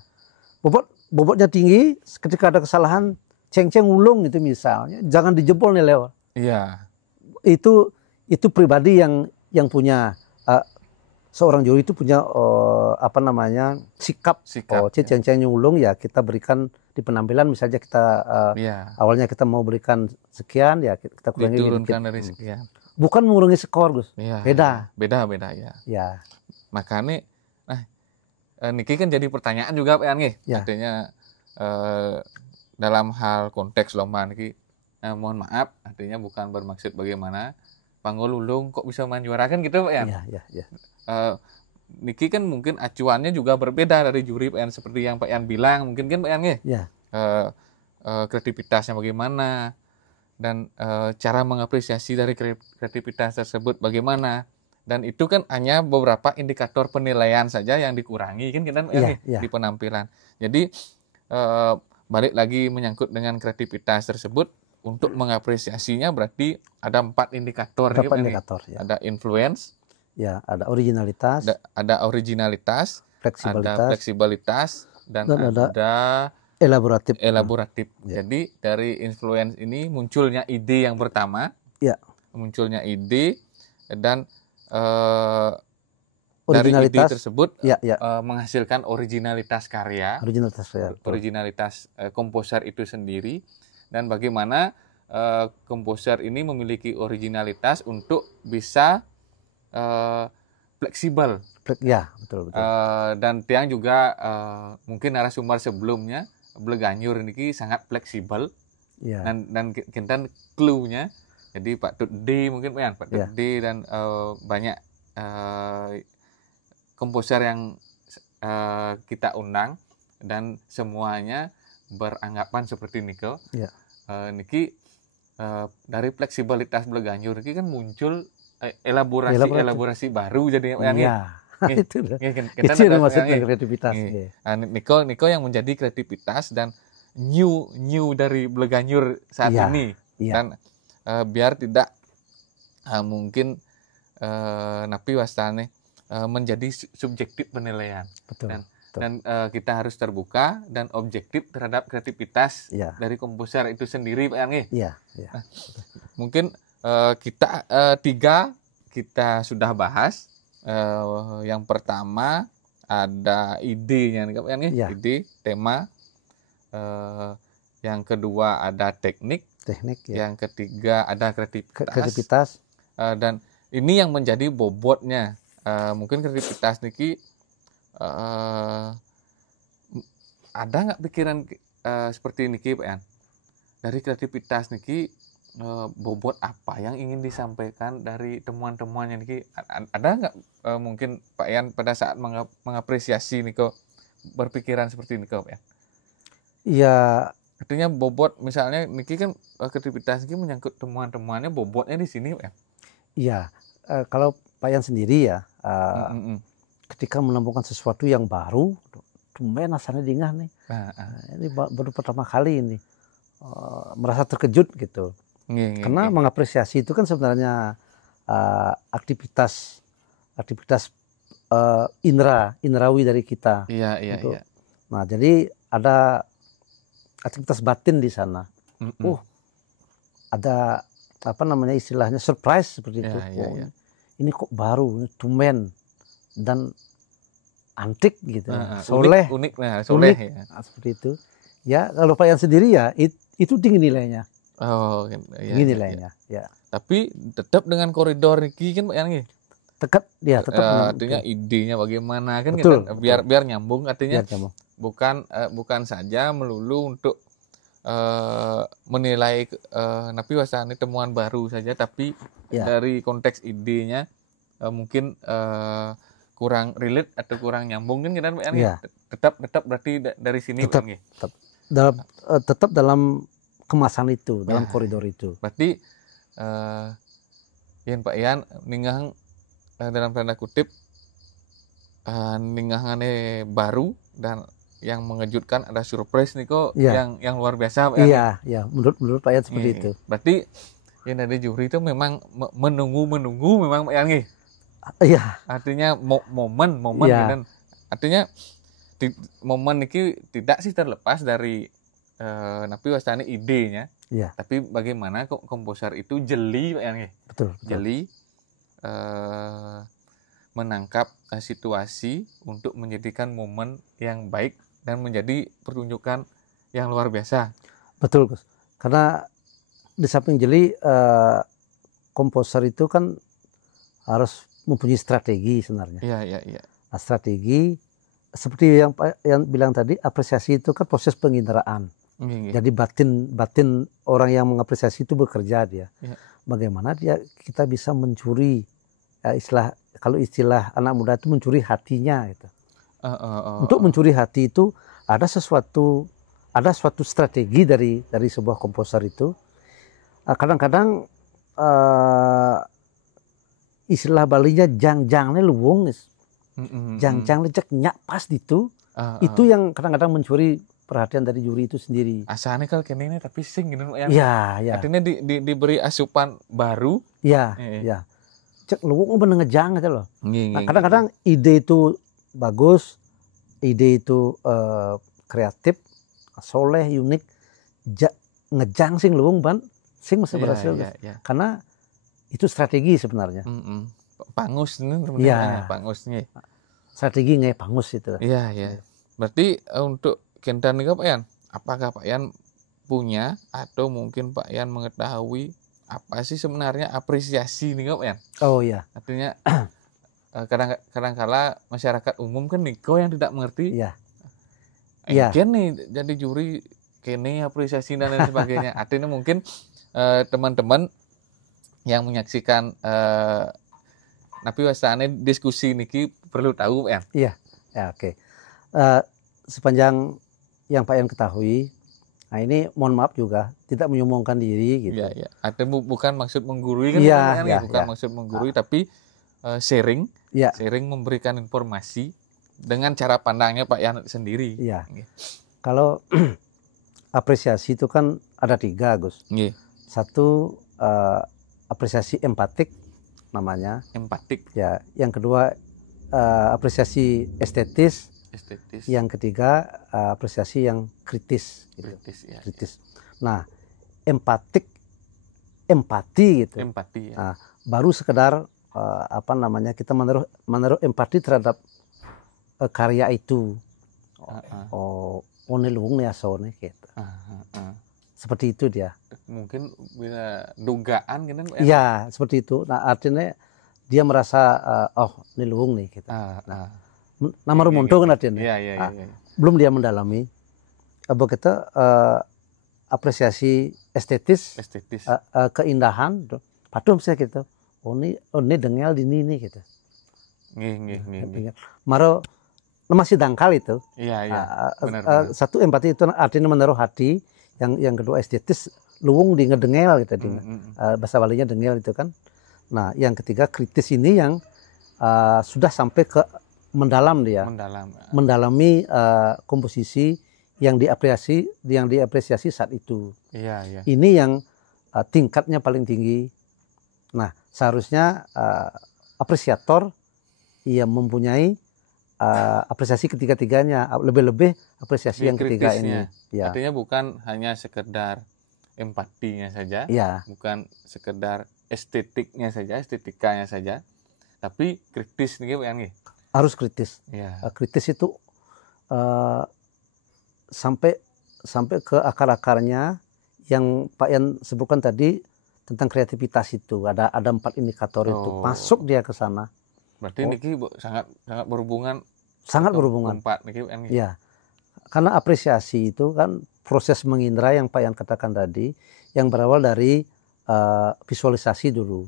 Bobotnya tinggi, ketika ada kesalahan ceng-ceng ulung itu misalnya, jangan dijebol nilai. Iya. Itu pribadi yang punya seorang juri itu punya sikap ceng-ceng nyulung ya kita berikan di penampilan misalnya kita awalnya kita mau berikan sekian ya kita kurangi diturunkan dari sekian. Bukan mengurangi skor, Gus. Beda ya. Ya. Makanya niki kan jadi pertanyaan juga Pak Yan. Artinya dalam hal konteks lomba niki mohon maaf artinya bukan bermaksud bagaimana Panggul Ulung kok bisa menjuarakan gitu Pak Yan. Iya. Niki kan mungkin acuannya juga berbeda dari juri Pak Yan seperti yang Pak Yan bilang mungkin kan Pak Yan kreativitasnya bagaimana dan cara mengapresiasi dari kreativitas tersebut bagaimana Dan itu kan hanya beberapa indikator penilaian saja yang dikurangi kan kita di penampilan. Jadi balik lagi menyangkut dengan kreativitas tersebut, untuk mengapresiasinya berarti ada 4 indikator. Berapa indikator? Ya. Ada influence, ya, ada originalitas, ada fleksibilitas, dan ada elaboratif. Ya. Jadi dari influence ini munculnya ide yang pertama, munculnya ide, dan dari ide tersebut menghasilkan originalitas karya, originalitas komposer itu sendiri, dan bagaimana komposer ini memiliki originalitas untuk bisa fleksibel. Ya, betul. Dan tiang juga mungkin narasumber sebelumnya Bleganyur ini sangat fleksibel. Ya. Dan kita clue-nya, jadi Pak Tut D mungkin Pak Tut D dan banyak komposer yang kita undang, dan semuanya beranggapan seperti Niko. Ya. Niki dari fleksibilitas Bleganyur ini kan muncul elaborasi baru jadi itu yang maksudnya kreativitas. Niko yang menjadi kreativitas dan new dari Bleganyur saat ini. Dan biar tidak mungkin napi wastane menjadi subjektif penilaian. Betul. Dan kita harus terbuka dan objektif terhadap kreativitas dari komposer itu sendiri, Pak Yang. Nah, mungkin kita kita sudah bahas. Yang pertama ada idenya nih, Pak Yang. Ide, tema. Yang kedua ada teknik. Yang ketiga ada kreativitas. Dan ini yang menjadi bobotnya. Mungkin kreativitas niki ada nggak pikiran seperti niki, Pak Yan? Dari kreativitas niki bobot apa yang ingin disampaikan dari temuan-temuannya niki? Ada nggak mungkin Pak Yan pada saat mengapresiasi niko berpikiran seperti niko, Pak Yan? Iya. Artinya bobot misalnya niki kan kreativitas niki menyangkut temuan-temuannya, bobotnya di sini, Pak Yan. Iya. Kalau Pak Yan sendiri ya. Ketika menemukan sesuatu yang baru, tumben asalnya dingah nih. Ini baru pertama kali ini merasa terkejut gitu. Karena mengapresiasi itu kan sebenarnya aktivitas indrawi dari kita. Iya. Nah, jadi ada aktivitas batin di sana. Ada istilahnya surprise seperti itu. Ini kok baru, ini tumben dan antik gitu, soleh, unik. Ya. Seperti itu. Ya, kalau Pak Yan sendiri ya itu tinggi nilainya. Tinggi nilainya. Ya. Tapi tetap dengan koridor ini kan Pak Yan. Tetap. Artinya idenya bagaimana kan? Betul, kan? Biar nyambung. Artinya bukan saja melulu untuk menilai napi wasani temuan baru saja, tapi dari konteks idenya mungkin kurang relate atau kurang nyambung kan kita tetap berarti dari sini tetap dalam kemasan itu, dalam koridor itu. Berarti Pak Yan ningang dalam tanda kutip ningangannya baru dan yang mengejutkan, ada surprise nih kok yang luar biasa, Pak Yan. Iya, menurut Pak Yan seperti itu. Berarti yang dari juri itu memang menunggu memang, Pak Yan. Iya. Artinya momen dan artinya momen ini tidak sih terlepas dari napi wastani idenya. Iya. Tapi bagaimana komposer itu jeli, Pak Yan. Betul. Jeli menangkap situasi untuk menjadikan momen yang baik dan menjadi pertunjukan yang luar biasa. Betul, Gus. Karena di samping jeli komposer itu kan harus mempunyai strategi sebenarnya. Iya. Nah, strategi seperti yang bilang tadi, apresiasi itu kan proses penginderaan. Jadi batin orang yang mengapresiasi itu bekerja dia. Bagaimana kita bisa mencuri kalau istilah anak muda itu mencuri hatinya gitu. Untuk mencuri hati itu ada suatu strategi dari sebuah komposer itu. Kadang-kadang istilah Balinya jang-jangnya luwung, jang-jangnya cek nyak pas itu yang kadang-kadang mencuri perhatian dari juri itu sendiri. Asalnya kalau kene ini tapi sing gitu ya. Iya, ya. Artinya diberi asupan baru. Iya, ya. Cek luwung bener ngejang gitu loh. Nah, kadang-kadang ide itu bagus, ide itu kreatif, soleh, unik, ngejang sing luwung ban, sing masih berhasil. Karena itu strategi sebenarnya. Pangus ini teman-teman, pangusnya. Strategi nggak pangus itu. Iya, iya. Berarti untuk Kendan ini Pak Yan, apakah Pak Yan punya atau mungkin Pak Yan mengetahui apa sih sebenarnya apresiasi nih Pak Yan? Oh iya. Artinya kadang-kala masyarakat umum kan Niko yang tidak mengerti. Iya. Mungkin nih jadi juri kene apresiasi dan lain sebagainya. Artinya mungkin teman-teman yang menyaksikan Napi Wasane diskusi niki perlu tahu ya. Iya, ya oke. Sepanjang yang Pak Yan ketahui, nah ini mohon maaf juga tidak menyombongkan diri gitu. Iya, iya. Ada bukan maksud menggurui kan? Iya, bukan maksud menggurui tapi sharing, sharing memberikan informasi dengan cara pandangnya Pak Yan sendiri. Iya. Kalau apresiasi itu kan ada 3, Gus. Satu apresiasi empatik namanya. Empatik. Ya, yang kedua apresiasi estetis. Yang ketiga apresiasi yang kritis. Gitu. Kritis. Nah, empati gitu. Empati. Ya. Nah, baru sekedar kita menaruh empati terhadap karya itu. One luwung nih asone gitu. Seperti itu dia. Mungkin bila dugaan gitu. Iya, seperti itu. Nah, artinya dia merasa ini luwung nih gitu. Nama rumunto kan artinya. Iya. Belum dia mendalami. Kita apresiasi estetis. Keindahan. Patuh misalnya gitu. Ini dengel di ini gitu. Nggih. Maro masih dangkal itu. Iya. Benar. Satu empati itu artinya menaruh hati. Yang kedua estetis, luwung di ngedengel gitu. Bahasa Balinya dengel itu kan. Nah, yang ketiga kritis ini yang sudah sampai ke mendalam dia. Mendalami komposisi yang diapresiasi saat itu. Iya. Ini yang tingkatnya paling tinggi. Nah, seharusnya apresiator ia mempunyai apresiasi ketiga-tiganya, lebih-lebih apresiasi yang ketiga ini. Ya. Artinya bukan hanya sekedar empatinya saja, bukan sekedar estetikanya saja, tapi kritis nih Pak. Harus kritis. Ya. Kritis itu sampai ke akar-akarnya yang Pak Yan sebutkan tadi tentang kreativitas itu. Ada 4 indikator itu. Masuk dia ke sana. Berarti niki sangat berhubungan. Sangat berhubungan. Ya. Karena apresiasi itu kan proses mengindra yang Pak Yan katakan tadi, yang berawal dari visualisasi dulu,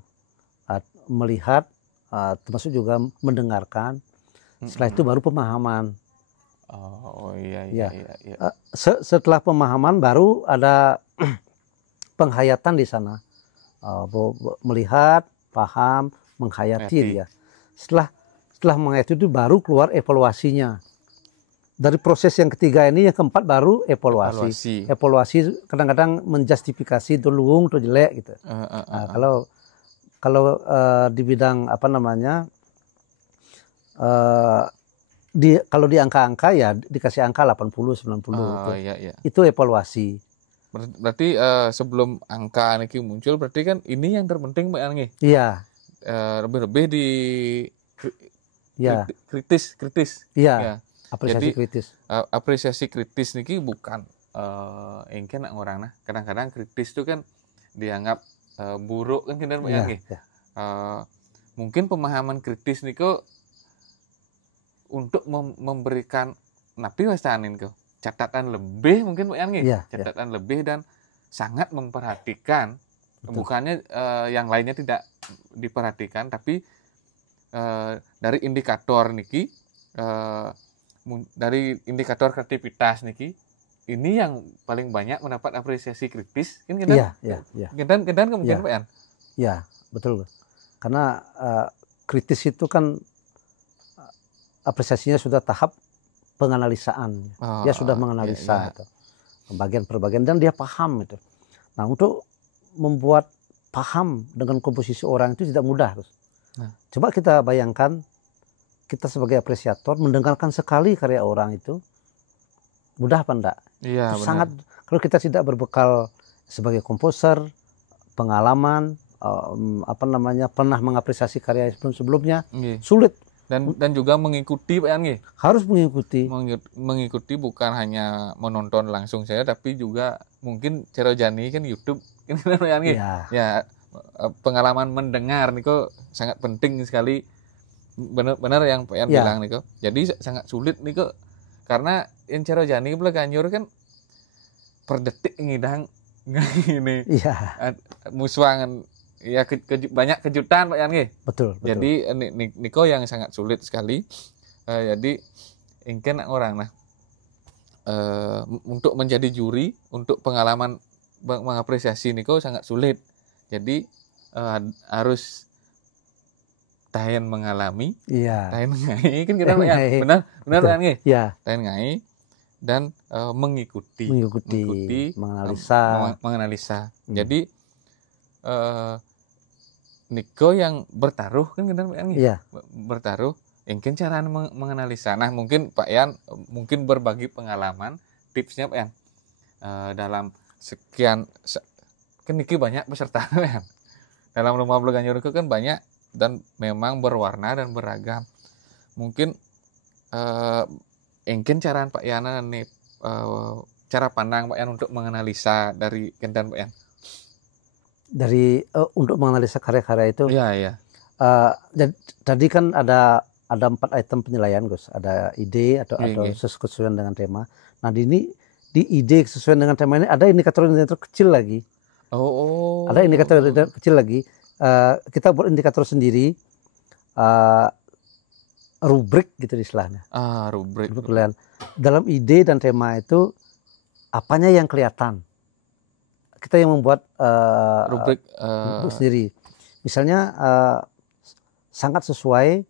melihat, termasuk juga mendengarkan. Setelah itu baru pemahaman. Iya. Setelah pemahaman baru ada penghayatan di sana. Melihat, paham, menghayati dia. Setelah menghayati itu baru keluar evaluasinya. Dari proses yang ketiga ini, yang keempat baru evaluasi. Evaluasi kadang-kadang menjustifikasi itu luwung atau jelek gitu. Kalau di bidang kalau di angka-angka ya dikasih angka 80 90 Iya. Itu evaluasi. Berarti sebelum angka ini muncul berarti kan ini yang terpenting Mbak Yang. Iya. Lebih-lebih di kritis. Iya. Apresiasi kritis. Apresiasi kritis niki bukan engke nak orang nah. Kadang-kadang kritis itu kan dianggap buruk kan Mbak Yang. Mungkin pemahaman kritis niku untuk memberikan Napi Wastanin ke catatan lebih mungkin Mbak Yang. Catatan lebih dan sangat memperhatikan. Betul. Bukannya yang lainnya tidak diperhatikan, tapi dari indikator niki, dari indikator kreativitas niki, ini yang paling banyak mendapat apresiasi kritis. Kan Iya. Kendan kemungkinan Pak Yan. Iya, betul. Karena kritis itu kan apresiasinya sudah tahap penganalisaan. Dia sudah menganalisa itu, bagian per bagian, dan dia paham itu. Nah, untuk membuat paham dengan komposisi orang itu tidak mudah. Coba kita bayangkan, kita sebagai apresiator mendengarkan sekali karya orang itu, mudah apa enggak? Iya, Itu sangat, kalau kita tidak berbekal sebagai komposer, pengalaman, pernah mengapresiasi karya sebelumnya, sulit. Dan juga mengikuti Pak Yan, harus mengikuti bukan hanya menonton langsung saya, tapi juga mungkin Cerojani kan YouTube kan Pak Yan, ya pengalaman mendengar nih kok sangat penting sekali, benar yang Pak Yan bilang nih kok. Jadi sangat sulit nih kok, karena yang Cerojani Bleganjur kan per detik ngidang ini muswangan. Ya banyak kejutan Pak Yan. Betul. Jadi Niko yang sangat sulit sekali. Jadi ingin orang untuk menjadi juri, untuk pengalaman mengapresiasi Niko sangat sulit. Jadi harus tahan mengalami, tahan ngai kan kita Pak Yan. Benar Pak Yan. Tahan ngai dan mengikuti, menganalisa. Jadi Niko yang bertaruh kan kita Pak Yan, bertaruh, mungkin cara menganalisa. Nah, mungkin Pak Yan mungkin berbagi pengalaman, tipsnya Pak Yan dalam sekian kan Niki banyak peserta Pak Yan. Dalam Rumah Bleganjur itu kan banyak dan memang berwarna dan beragam. Mungkin mungkin cara Pak Yan nih cara pandang Pak Yan untuk menganalisa dari Kendan Pak Yan. Untuk menganalisa karya-karya itu. Iya. Tadi kan ada 4 item penilaian, Gus. Ada ide atau sesuai dengan tema. Nah, di ide sesuai dengan tema ini ada indikator-indikator kecil lagi. Ada indikator kecil lagi. Kita buat indikator sendiri, rubrik gitu istilahnya. Rubrik. Dalam ide dan tema itu apanya yang kelihatan? Kita yang membuat rubrik sendiri. Misalnya sangat sesuai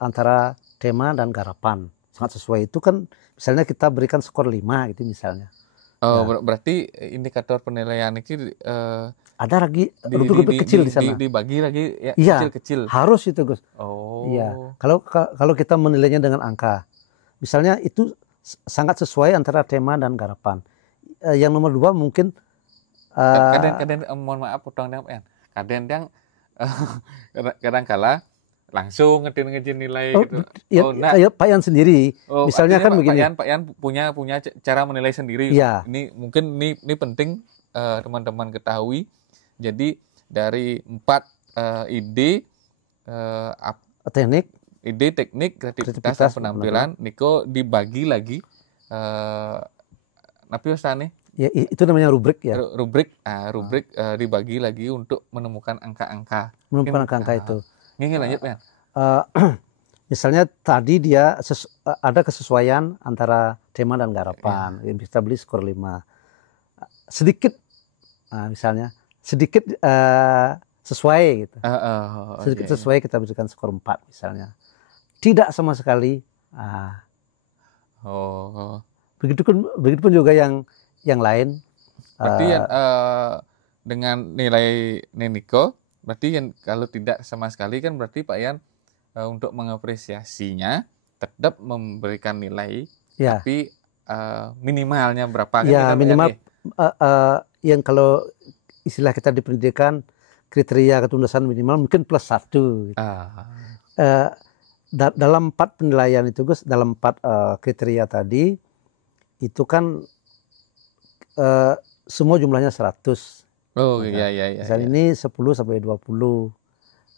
antara tema dan garapan. Sangat sesuai itu kan misalnya kita berikan skor 5 gitu misalnya. Berarti indikator penilaian ini ada lagi rubrik kecil di sana. Dibagi lagi kecil-kecil. Harus itu, Gus. Iya. Kalau kita menilainya dengan angka. Misalnya itu sangat sesuai antara tema dan garapan. Yang nomor 2 mungkin kadang mohon maaf potong Pak Yan. Kadang kala langsung ngejin nilai gitu. Pak Yan sendiri. Misalnya kan begini. Pak Yan punya cara menilai sendiri. Ini mungkin ini penting teman-teman ketahui. Jadi dari 4 ide teknik, kreativitas dan penampilan, Niko dibagi lagi. Napi Ustaz nih. Ya, itu namanya rubrik ya. Rubrik dibagi lagi untuk menemukan angka-angka. Itu. Ini lanjut ya. Misalnya tadi dia ada kesesuaian antara tema dan garapan. Kita beli skor 5. Sedikit, misalnya sedikit sesuai gitu. Sedikit sesuai kita berikan skor 4 misalnya. Tidak sama sekali. Begitupun juga yang lain. Berarti dengan nilai Niko, berarti yang kalau tidak sama sekali kan berarti Pak Yan untuk mengapresiasinya tetap memberikan nilai, tapi minimalnya berapa? Minimal yang kalau istilah kita di pendidikan kriteria ketuntasan minimal mungkin +1. Gitu. Dalam 4 penilaian itu, Gus, dalam 4 kriteria tadi itu kan semua jumlahnya 100. Iya. Misalnya ini 10 sampai 20,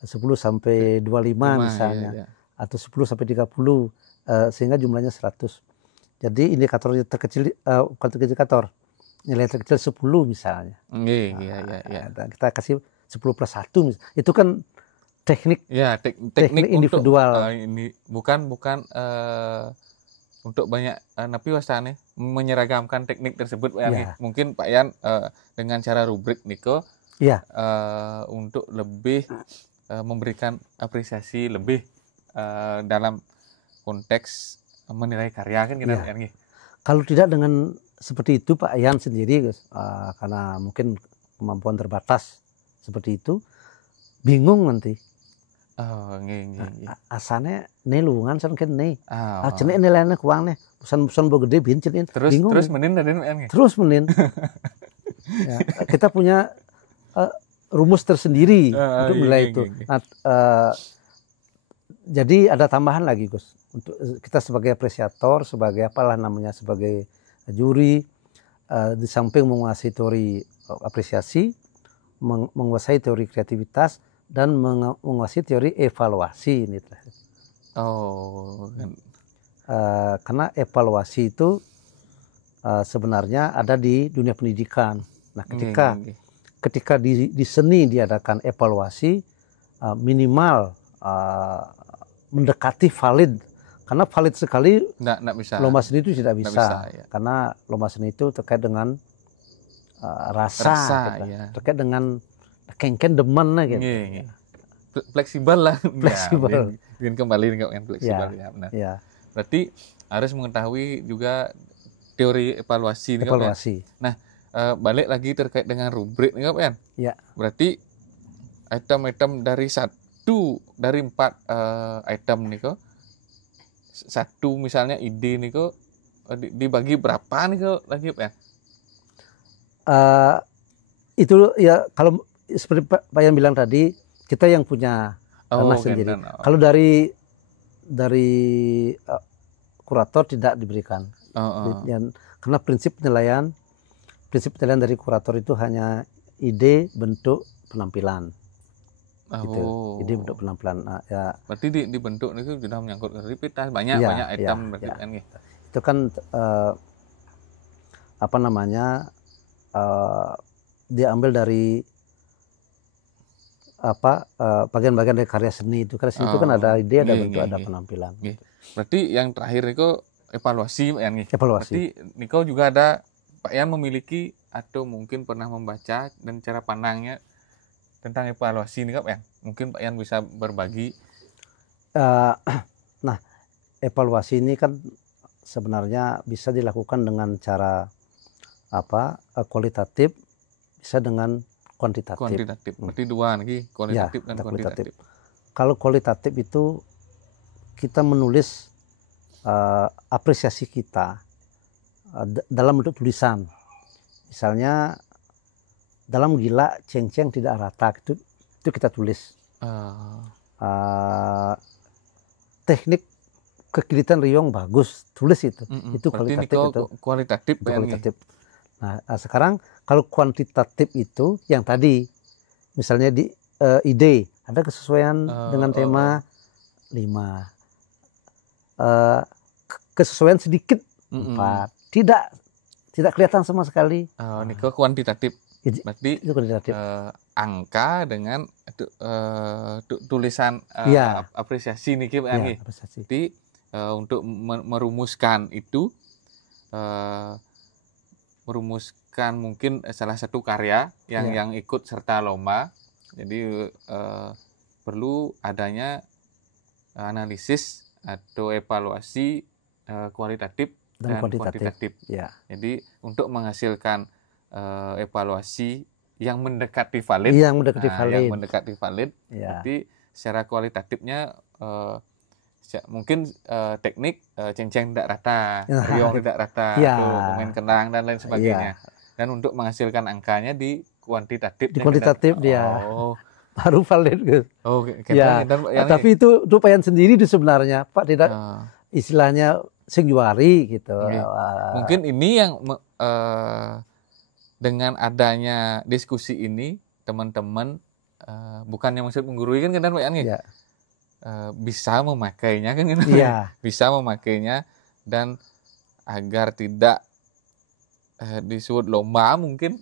10 sampai 25 misalnya, atau 10 sampai 30, sehingga jumlahnya 100. Jadi indikator terkecil, bukan indikator, nilai terkecil 10 misalnya. Dan kita kasih 10 + 1, itu kan teknik. Teknik individual. Ini bukan untuk banyak napi wasane menyeragamkan teknik tersebut Pak Yan. Mungkin Pak Yan dengan cara rubrik Niko Iya. Untuk lebih memberikan apresiasi lebih dalam konteks menilai karya kan kita Iya. Kalau tidak dengan seperti itu Pak Yan sendiri, Gus, karena mungkin kemampuan terbatas seperti itu, bingung nanti. Oh, nggih. Asane ne luungan san ken ne. Ah, Cenah nilainya kurang nih. Pesan-pesan bo gede bincin bingung. terus menin dan nggih. Terus menin. Ya, kita punya rumus tersendiri untuk menilai itu. Nah, jadi ada tambahan lagi Gus. Untuk kita sebagai apresiator, sebagai apalah namanya, sebagai juri, di samping menguasai teori apresiasi, menguasai teori kreativitas, dan menguasai teori evaluasi ini. Oh. Karena evaluasi itu sebenarnya ada di dunia pendidikan. Nah, ketika di seni diadakan evaluasi, minimal mendekati valid. Karena valid sekali nggak bisa. Lomba seni itu tidak bisa. Ya. Karena lomba seni itu terkait dengan rasa gitu. Ya. Terkait dengan kengken demen gitu. Fleksibel lah. Fleksibel. Bikin kembali dengan fleksibel ya, benar. Ya. Berarti harus mengetahui juga teori evaluasi nih, evaluasi. Nah, balik lagi terkait dengan rubrik nih kan. Ya. Berarti item-item dari 4 item nih kok. Satu misalnya ide nih kok dibagi berapa nih kok lagi ya? Itu ya kalau seperti Pak Yan bilang tadi, kita yang punya tanah sendiri. Kalau dari kurator tidak diberikan. Karena prinsip penilaian dari kurator itu hanya ide, bentuk, penampilan. Gitu. Ide, bentuk, penampilan. Nah, ya. Berarti dibentuk itu sudah menyangkut kreativitas, banyak item berarti kan gitu. Itu kan apa namanya, diambil dari bagian-bagian dari karya seni itu. Karena seni itu kan ada ide, ada bentuk, ada penampilan. Berarti yang terakhir itu evaluasi ya nih. Evaluasi. Berarti Niko juga ada Pak Yan memiliki atau mungkin pernah membaca dan cara pandangnya tentang evaluasi nih ya. Mungkin Pak Yan bisa berbagi. Nah, evaluasi ini kan sebenarnya bisa dilakukan dengan cara kualitatif, bisa dengan kuantitatif. Berarti dua nih, kualitatif dan kuantitatif. Kalau kualitatif itu kita menulis apresiasi kita dalam bentuk tulisan. Misalnya dalam gila ceng-ceng tidak rata, itu kita tulis. Teknik kekiritan riong bagus, tulis itu. Itu kualitatif. Nah, sekarang kalau kuantitatif itu yang tadi, misalnya di ide ada kesesuaian dengan tema 5, kesesuaian sedikit 4, tidak kelihatan sama sekali. Niko kuantitatif. Berarti itu kuantitatif. Angka dengan tulisan apresiasi nih kan. Jadi untuk merumuskan itu, merumuskan mungkin salah satu karya yang ikut serta lomba. Jadi perlu adanya analisis atau evaluasi kualitatif dan kuantitatif. Ya. Jadi untuk menghasilkan evaluasi yang mendekati valid. Yang mendekati valid. Ya. Jadi secara kualitatifnya mungkin teknik ceng-ceng tidak rata, riong tidak rata, atau pemain kenang dan lain sebagainya. Dan untuk menghasilkan angkanya di kuantitatif. Di kuantitatif dia. Baru valid gitu. Tapi itu Pak Yan sendiri itu sebenarnya Pak, tidak istilahnya singjuari gitu. Mungkin ini yang dengan adanya diskusi ini teman-teman bukannya maksud menggurui kan Pak Yan ya? Bisa memakainya kan bisa memakainya, dan agar tidak disebut lomba mungkin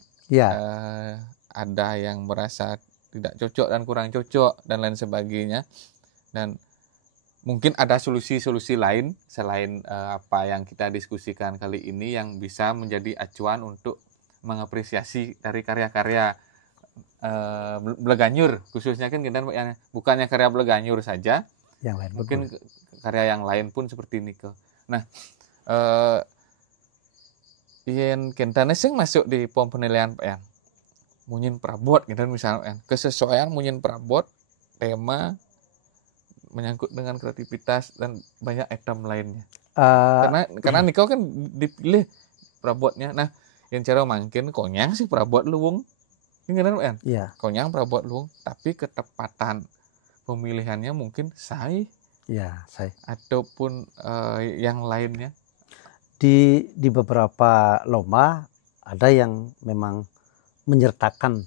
ada yang merasa tidak cocok dan kurang cocok dan lain sebagainya, dan mungkin ada solusi-solusi lain selain apa yang kita diskusikan kali ini yang bisa menjadi acuan untuk mengapresiasi dari karya-karya Bleganyur khususnya kan kita bukannya karya Bleganyur saja, yang lain mungkin betul. karya yang lain pun seperti niko. Nah, yen kentane sing masuk di pom penilaian Pak Yan. Munyin perabot gitu misalnya, kesesuaian munyin perabot, tema menyangkut dengan kreativitas dan banyak item lainnya. Karena niko kan dipilih perabotnya. Nah, yang cara mungkin konyang sih perabot luwung. Ini kan Pak Yan? Iya. Konyang perabot luwung, tapi ketepatan pemilihannya mungkin saih. Ya, saya. Ataupun yang lainnya. Di beberapa lomba ada yang memang menyertakan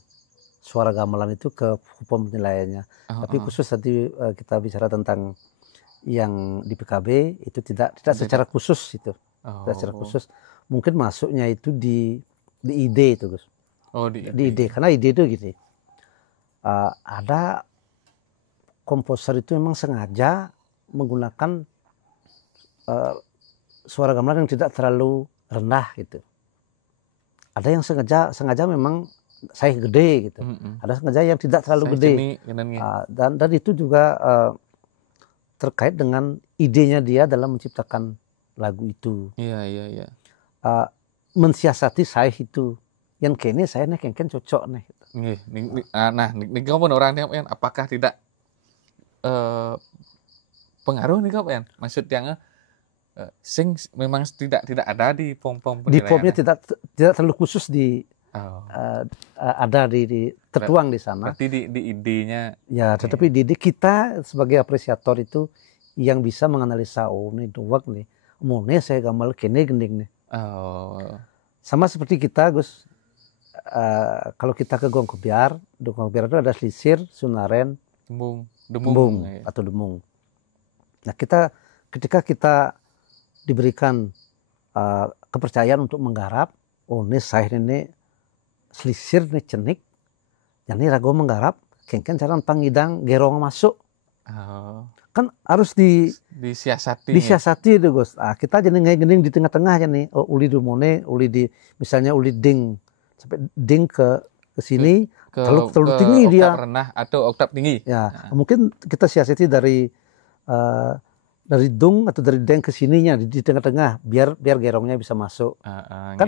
suara gamelan itu ke penilaiannya. Tapi khusus tadi kita bicara tentang yang di PKB itu tidak secara khusus itu. Tidak secara khusus. Mungkin masuknya itu di ide itu, Gus. Di ide. Karena ide itu gini. Ada komposer itu memang sengaja menggunakan suara gamelan yang tidak terlalu rendah gitu. Ada yang sengaja memang saya gede gitu. Ada sengaja yang tidak terlalu gede. Dan itu juga terkait dengan idenya dia dalam menciptakan lagu itu. Iya. Mensiasati saya itu. Yang kene saya nih kengken cocok nih. Gitu. Nah, ini kamu orang yang apakah tidak pengaruh nih Pak Yan? Maksudnya sing memang tidak ada di pom-pom penilaian. Di pomnya tidak terlalu khusus ada di tertuang di sana. Berarti di idenya. Ya, tetapi di ide kita sebagai apresiator itu yang bisa menganalisa nih duwak nih. Nih saya gamal kene gending nih. Sama seperti kita Gus. Kalau kita ke Gong Kebiar itu ada Selisir, Sunaren, Dembung atau Demung. Nah, ketika kita diberikan kepercayaan untuk menggarap, ini saya ini Selisir nih cenik, jadi rago menggarap, kengken cara pangidang gerong masuk, kan harus disiasati itu Gus. Kita jadi ngegending di tengah-tengah aja nih, uli dumone, uli di misalnya uli ding sampai ding ke sini, terlalu tinggi dia. Oktav rendah atau oktav tinggi. Ya, mungkin kita siasati dari dung atau dari deng ke sininya di tengah-tengah biar gerongnya bisa masuk. Kan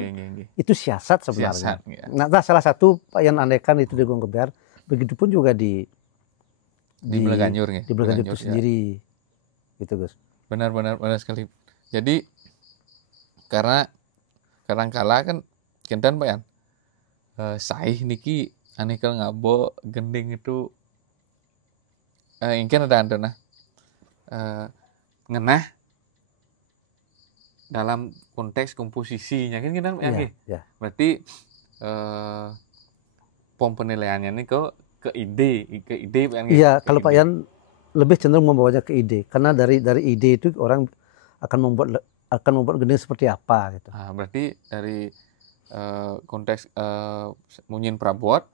itu siasat sebenarnya. Nah, salah satu yang andekan itu di Gong Kebiar, begitupun juga di Bleganyur di Bleganyur itu sendiri. Gitu, Gus. Benar sekali. Jadi karena kadang-kala kan kentan Pak Yan. Saih niki anikel ngabo gending itu mungkin ada nah ngenah dalam konteks komposisinya kan kita ya. Berarti pom penilaiannya ini ke ide Pak Yan. Iya, kalau Pak Yan lebih cenderung membawanya ke ide karena dari ide itu orang akan membuat gending seperti apa gitu. Berarti dari konteks munyin perabot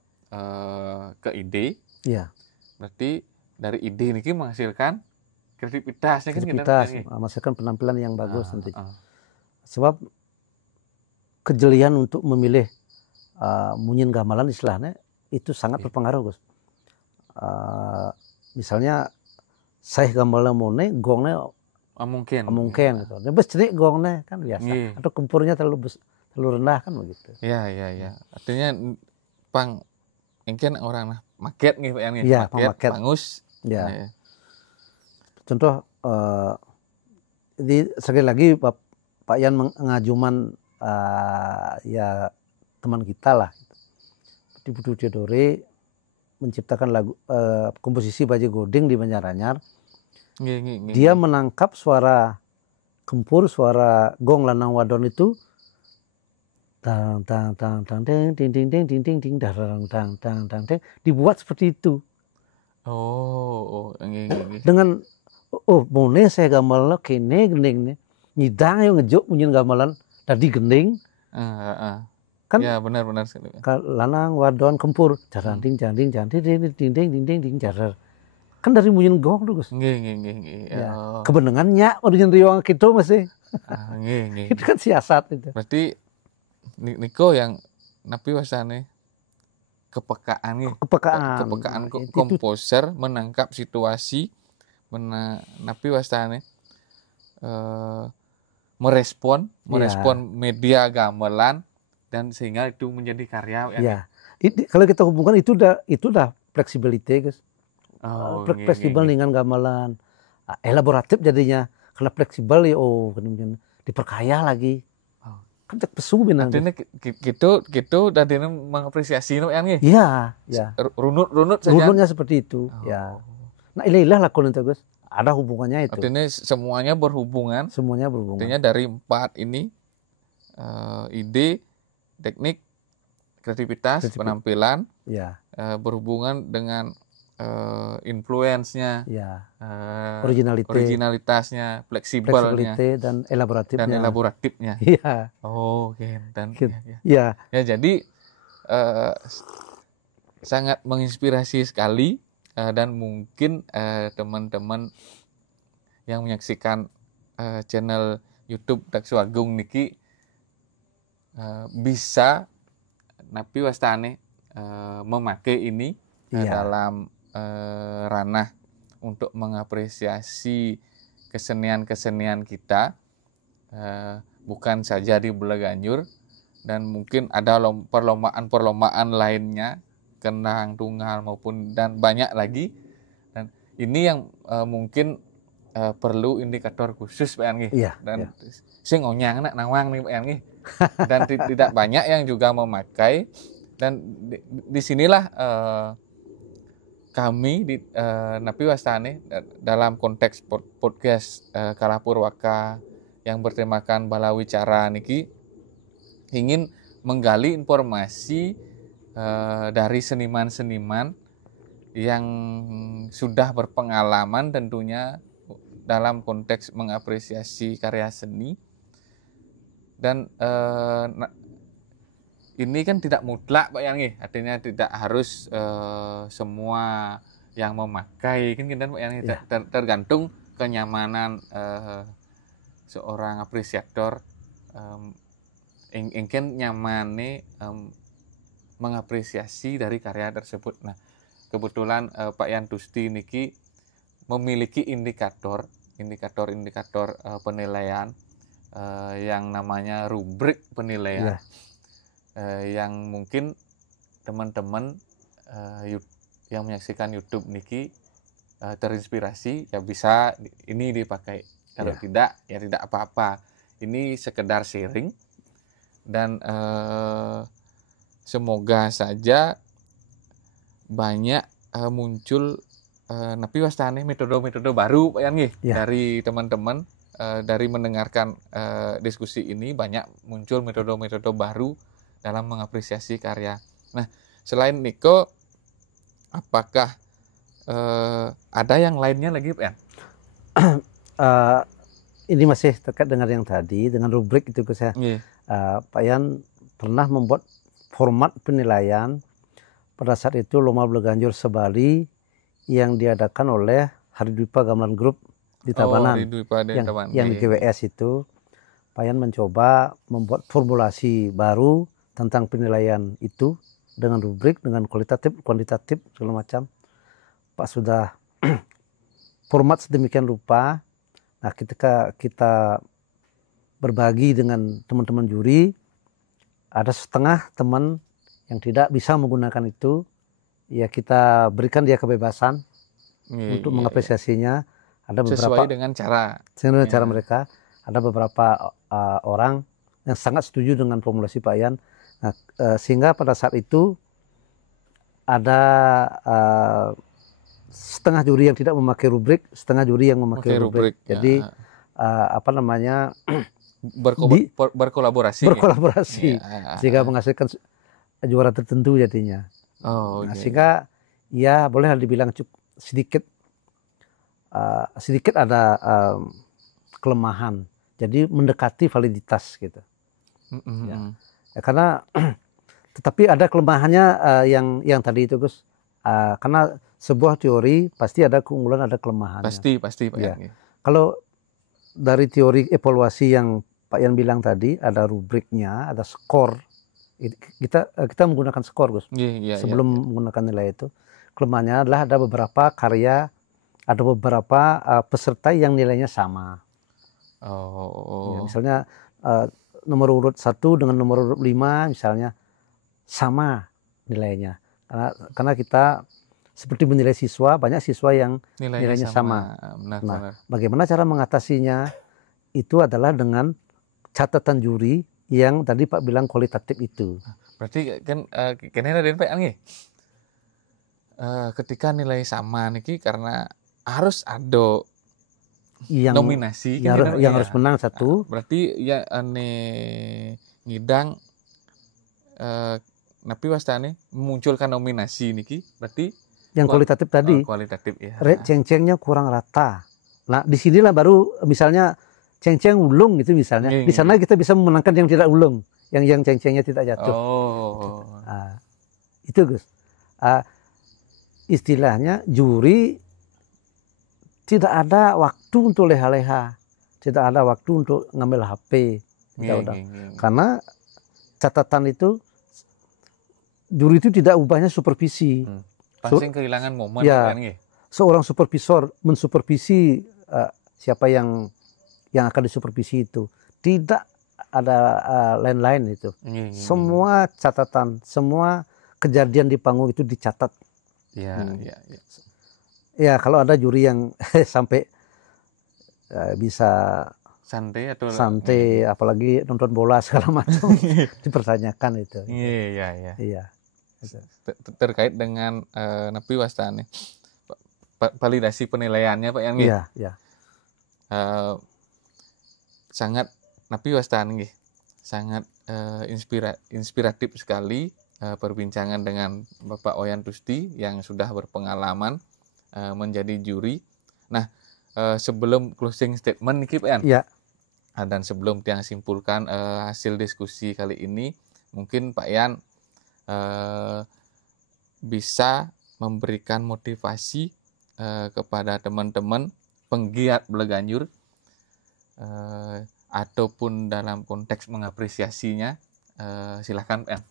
ke ide. Iya. Berarti dari ide ini menghasilkan kreativitasnya menghasilkan penampilan yang bagus nanti. Sebab kejelian untuk memilih munyin gamelan istilahnya itu sangat berpengaruh Gus. Misalnya saya gamelan mone gongnya mungkin gitu. Bes cenik gongnya kan biasa. Atau kempurnya terlalu rendah kan begitu. Iya. Artinya mungkin orang maket nih Pak Yan. Iya, maket pangus. Ya. Contoh sekali lagi Pak Yan mengajuman ya teman kita lah. Di Budu Diodore menciptakan lagu komposisi Baje Goding di Banjaranyar. Dia menangkap suara kempur, suara gong lanang wadon itu tang ding dibuat seperti itu. Dengan mone saya gamelan kene gending nih. Nyidang yo ngejuk munyin gamelan tadi gending. Kan ya benar sekali. Lanang wadon kempur ding ding jarar. Kan dari munyin gong tuh Gus. Nggih. Kebenengannya munyin riwang kitu masih. Nggih. Itu kan siasat itu. Berarti niko yang napi wasane kepekaan nih, kepekaan. kepekaan Nah, itu komposer menangkap situasi, napi wastane merespon ya, media gamelan dan sehingga itu menjadi karya ya. ya. Kalau kita hubungkan itu udah fleksibilitas, guys. Oh, Fleksibel dengan gamelan, elaboratif jadinya. Karena fleksibel ya, kemudian diperkaya lagi. Oh. Kan cek pesu benar. Artinya gitu dadene mengapresiasi no yang nih. Iya, ya. Runut saja. Runutnya seperti itu, Oh. ya. Nah, inilah lakon itu, Gus. Ada hubungannya itu. Artinya semuanya berhubungan. Semuanya berhubungan. Artinya dari 4 ini ide, teknik, kreativitas, penampilan, ya. Berhubungan dengan influence-nya, ya. originalitasnya, fleksibelnya, dan elaboratifnya. Iya. Oh, oke. Dan ya. Ya, jadi sangat menginspirasi sekali dan mungkin teman-teman yang menyaksikan channel YouTube Daksu Agung niki bisa napi wastane memakai ini dalam ranah untuk mengapresiasi kesenian-kesenian kita, bukan saja di Belaganjur, dan mungkin ada perlombaan-perlombaan lainnya, kenang tunggal maupun dan banyak lagi. Dan ini yang mungkin perlu indikator khusus Pak Yangi. Dan sing onyang nak nawang nih Pak Yangi. Dan tidak banyak yang juga memakai. Dan disinilah kami di Napi Wastane dalam konteks podcast Kalapurwaka yang bertemakan Bala Wicara niki ingin menggali informasi dari seniman-seniman yang sudah berpengalaman tentunya dalam konteks mengapresiasi karya seni. Dan ini kan tidak mutlak Pak Yangi, artinya tidak harus semua yang memakai, kan Pak Yangi, tergantung kenyamanan seorang apresiator, ingin nyaman nih mengapresiasi dari karya tersebut. Nah, kebetulan Pak Yan Tusti niki memiliki indikator penilaian yang namanya rubrik penilaian. Yang mungkin teman-teman yang menyaksikan YouTube niki terinspirasi, ya bisa ini dipakai. Kalau tidak, ya tidak apa-apa. Ini sekedar sharing dan semoga saja banyak muncul napi wastane metode-metode baru Pak Yangi dari teman-teman. Dari mendengarkan diskusi ini banyak muncul metode-metode baru dalam mengapresiasi karya. Nah, selain Niko, apakah ada yang lainnya lagi, Pak Yan? Ini masih terkait dengan yang tadi, dengan rubrik itu saya. Pak Yan pernah membuat format penilaian pada saat itu Lomba Belaganjur Sebali yang diadakan oleh Haridwipa Gamelan Group di Tabanan, yang di GWS itu. Pak Yan mencoba membuat formulasi baru tentang penilaian itu dengan rubrik, dengan kualitatif, kuantitatif, segala macam. Pak sudah format sedemikian rupa. Nah, ketika kita berbagi dengan teman-teman juri, ada setengah teman yang tidak bisa menggunakan itu, ya kita berikan dia kebebasan untuk mengapresiasinya. Ada beberapa sesuai dengan cara mereka. Ada beberapa orang yang sangat setuju dengan formulasi Pak Yan. Nah, sehingga pada saat itu ada setengah juri yang tidak memakai rubrik, setengah juri yang memakai rubrik. Jadi berkolaborasi sehingga menghasilkan juara tertentu jadinya. Sehingga ya boleh dibilang sedikit ada kelemahan. Jadi mendekati validitas gitu. Ya, karena tetapi ada kelemahannya yang tadi itu Gus. Karena sebuah teori pasti ada keunggulan, ada kelemahannya. Pasti Pak Yan. Kalau dari teori evaluasi yang Pak Yan bilang tadi, ada rubriknya, ada skor Kita menggunakan skor, Gus. Iya, Sebelum menggunakan nilai itu, kelemahannya adalah ada beberapa karya, ada beberapa peserta yang nilainya sama. Ya, misalnya nomor urut 1 dengan nomor urut 5 misalnya sama nilainya. Karena kita seperti menilai siswa, banyak siswa yang nilainya sama. Nah, bagaimana cara mengatasinya? Itu adalah dengan catatan juri yang tadi Pak bilang kualitatif itu. Berarti kan kene Raden Pak nggih. Ketika nilai sama niki karena harus ada nominasi yang harus menang satu. Berarti ya ngidang napi wastane memunculkan nominasi niki berarti yang kualitatif tadi. Kualitatif ya. Ceng-cengnya kurang rata. Nah, disinilah baru misalnya ceng-ceng ulung gitu misalnya. Di sana kita bisa memenangkan yang tidak ulung, yang ceng-cengnya tidak jatuh. Nah, itu Gus. Istilahnya juri tidak ada waktu untuk leha-leha, tidak ada waktu untuk ngambil HP, karena catatan itu juri itu tidak ubahnya supervisi. Pasti kehilangan momen ya, kan? Seorang supervisor mensupervisi siapa yang akan disupervisi itu, tidak ada lain-lain itu. Semua catatan, semua kejadian di panggung itu dicatat. Ya, kalau ada juri yang sampai bisa santai, apalagi nonton bola segala macam, dipertanyakan itu. Iya. Terkait dengan napi wastane validasi penilaiannya Pak Yan. Iya. Sangat napi wastane nggih. Sangat inspiratif sekali perbincangan dengan Bapak Oyan Tusti yang sudah berpengalaman menjadi juri. Nah, sebelum closing statement nih Pak Yan. Iya. Dan sebelum Tiang simpulkan hasil diskusi kali ini, mungkin Pak Yan bisa memberikan motivasi kepada teman-teman penggiat Bleganjur ataupun dalam konteks mengapresiasinya, silahkan Pak Yan.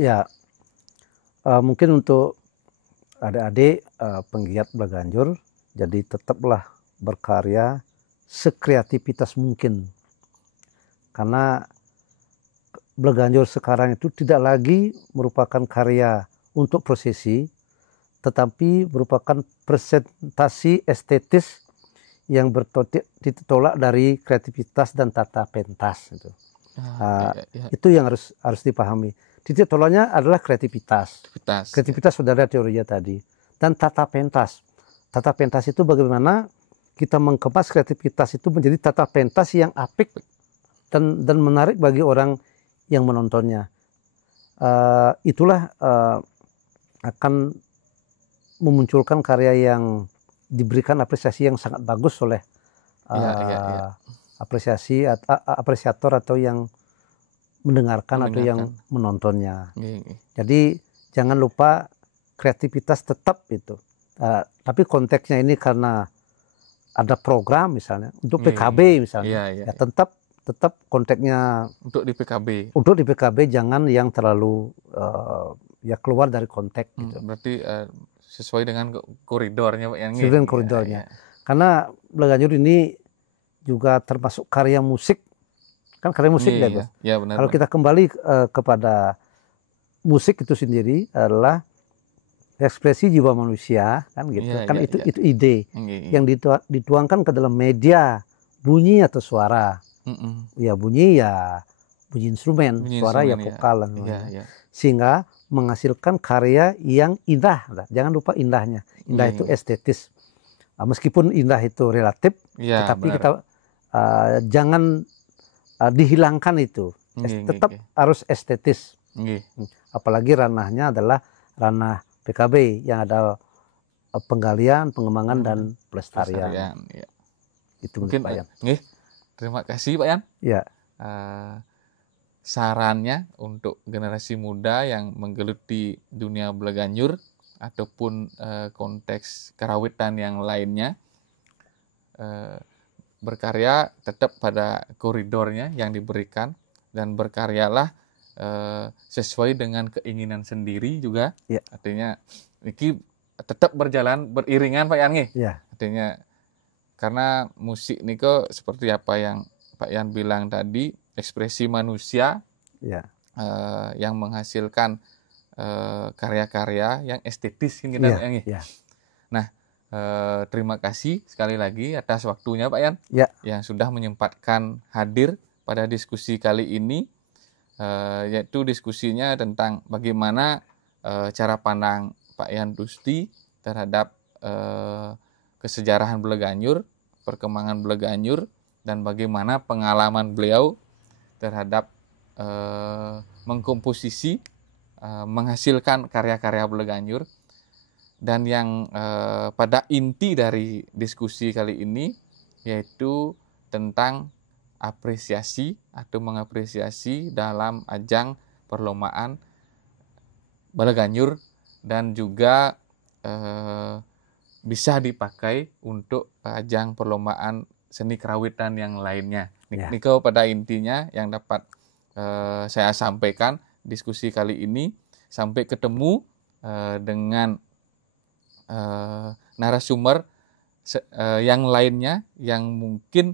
Ya, mungkin untuk adik-adik penggiat Bleganjur, jadi tetaplah berkarya sekreativitas mungkin, karena Bleganjur sekarang itu tidak lagi merupakan karya untuk prosesi, tetapi merupakan presentasi estetis yang ditolak dari kreativitas dan tata pentas itu. Itu yang harus dipahami. Titik tolaknya adalah kreativitas. Kreativitas saudara teorinya tadi, dan tata pentas. Tata pentas itu bagaimana kita mengemas kreativitas itu menjadi tata pentas yang apik dan menarik bagi orang yang menontonnya. Itulah akan memunculkan karya yang diberikan apresiasi yang sangat bagus oleh apresiator atau yang mendengarkan atau yang menontonnya. Jadi jangan lupa kreativitas tetap itu. Tapi konteksnya ini karena ada program misalnya untuk PKB misalnya, ya tetap konteksnya untuk di PKB. Untuk di PKB jangan yang terlalu keluar dari konteks gitu. Berarti sesuai dengan koridornya Pak yang sesuai dengan koridornya. Karena Bleganjur ini juga termasuk karya musik. Kan karya musik ya, Gus. Benar. Kalau kita kembali kepada musik itu sendiri adalah ekspresi jiwa manusia, kan gitu. Itu ide yang dituangkan ke dalam media bunyi atau suara. Ya bunyi instrumen, suara vokal. Sehingga menghasilkan karya yang indah. Jangan lupa indahnya. Indah itu estetis. Meskipun indah itu relatif, tetapi kita jangan dihilangkan itu. Tetap harus estetis. Apalagi ranahnya adalah ranah PKB yang ada penggalian, pengembangan dan pelestarian. Itu mungkin Pak Yan. Terima kasih Pak Yan. Ya. Sarannya untuk generasi muda yang menggeluti dunia Bleganjur ataupun konteks karawitan yang lainnya, berkarya tetap pada koridornya yang diberikan dan berkaryalah sesuai dengan keinginan sendiri juga. Ya. Artinya ini tetap berjalan beriringan Pak Yan nggih. Ya. Artinya karena musik niko seperti apa yang Pak Yan bilang tadi, ekspresi manusia Ya. Yang menghasilkan karya-karya yang estetis ini Ya. Pak Yan nggih. Ya. Nah, terima kasih sekali lagi atas waktunya Pak Yan, Ya. yang sudah menyempatkan hadir pada diskusi kali ini, yaitu diskusinya tentang bagaimana cara pandang Pak Yan Rusti terhadap kesejarahan Bleganjur, perkembangan Bleganjur, dan bagaimana pengalaman beliau terhadap mengkomposisi, menghasilkan karya-karya Bleganjur. Dan yang pada inti dari diskusi kali ini yaitu tentang apresiasi atau mengapresiasi dalam ajang perlombaan Bleganjur, dan juga bisa dipakai untuk ajang perlombaan seni kerawitan yang lainnya. Ya. Niko pada intinya yang dapat saya sampaikan diskusi kali ini. Sampai ketemu dengan narasumber yang lainnya yang mungkin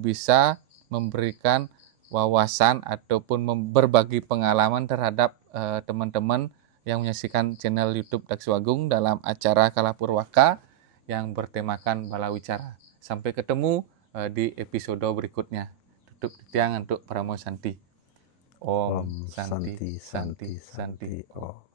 bisa memberikan wawasan ataupun berbagi pengalaman terhadap teman-teman yang menyaksikan channel YouTube Dakswagung dalam acara Kalapurwaka yang bertemakan Balawicara. Sampai ketemu di episode berikutnya. Tutup tiang untuk Pramo Santi. Om Santi Santi Santi. Om.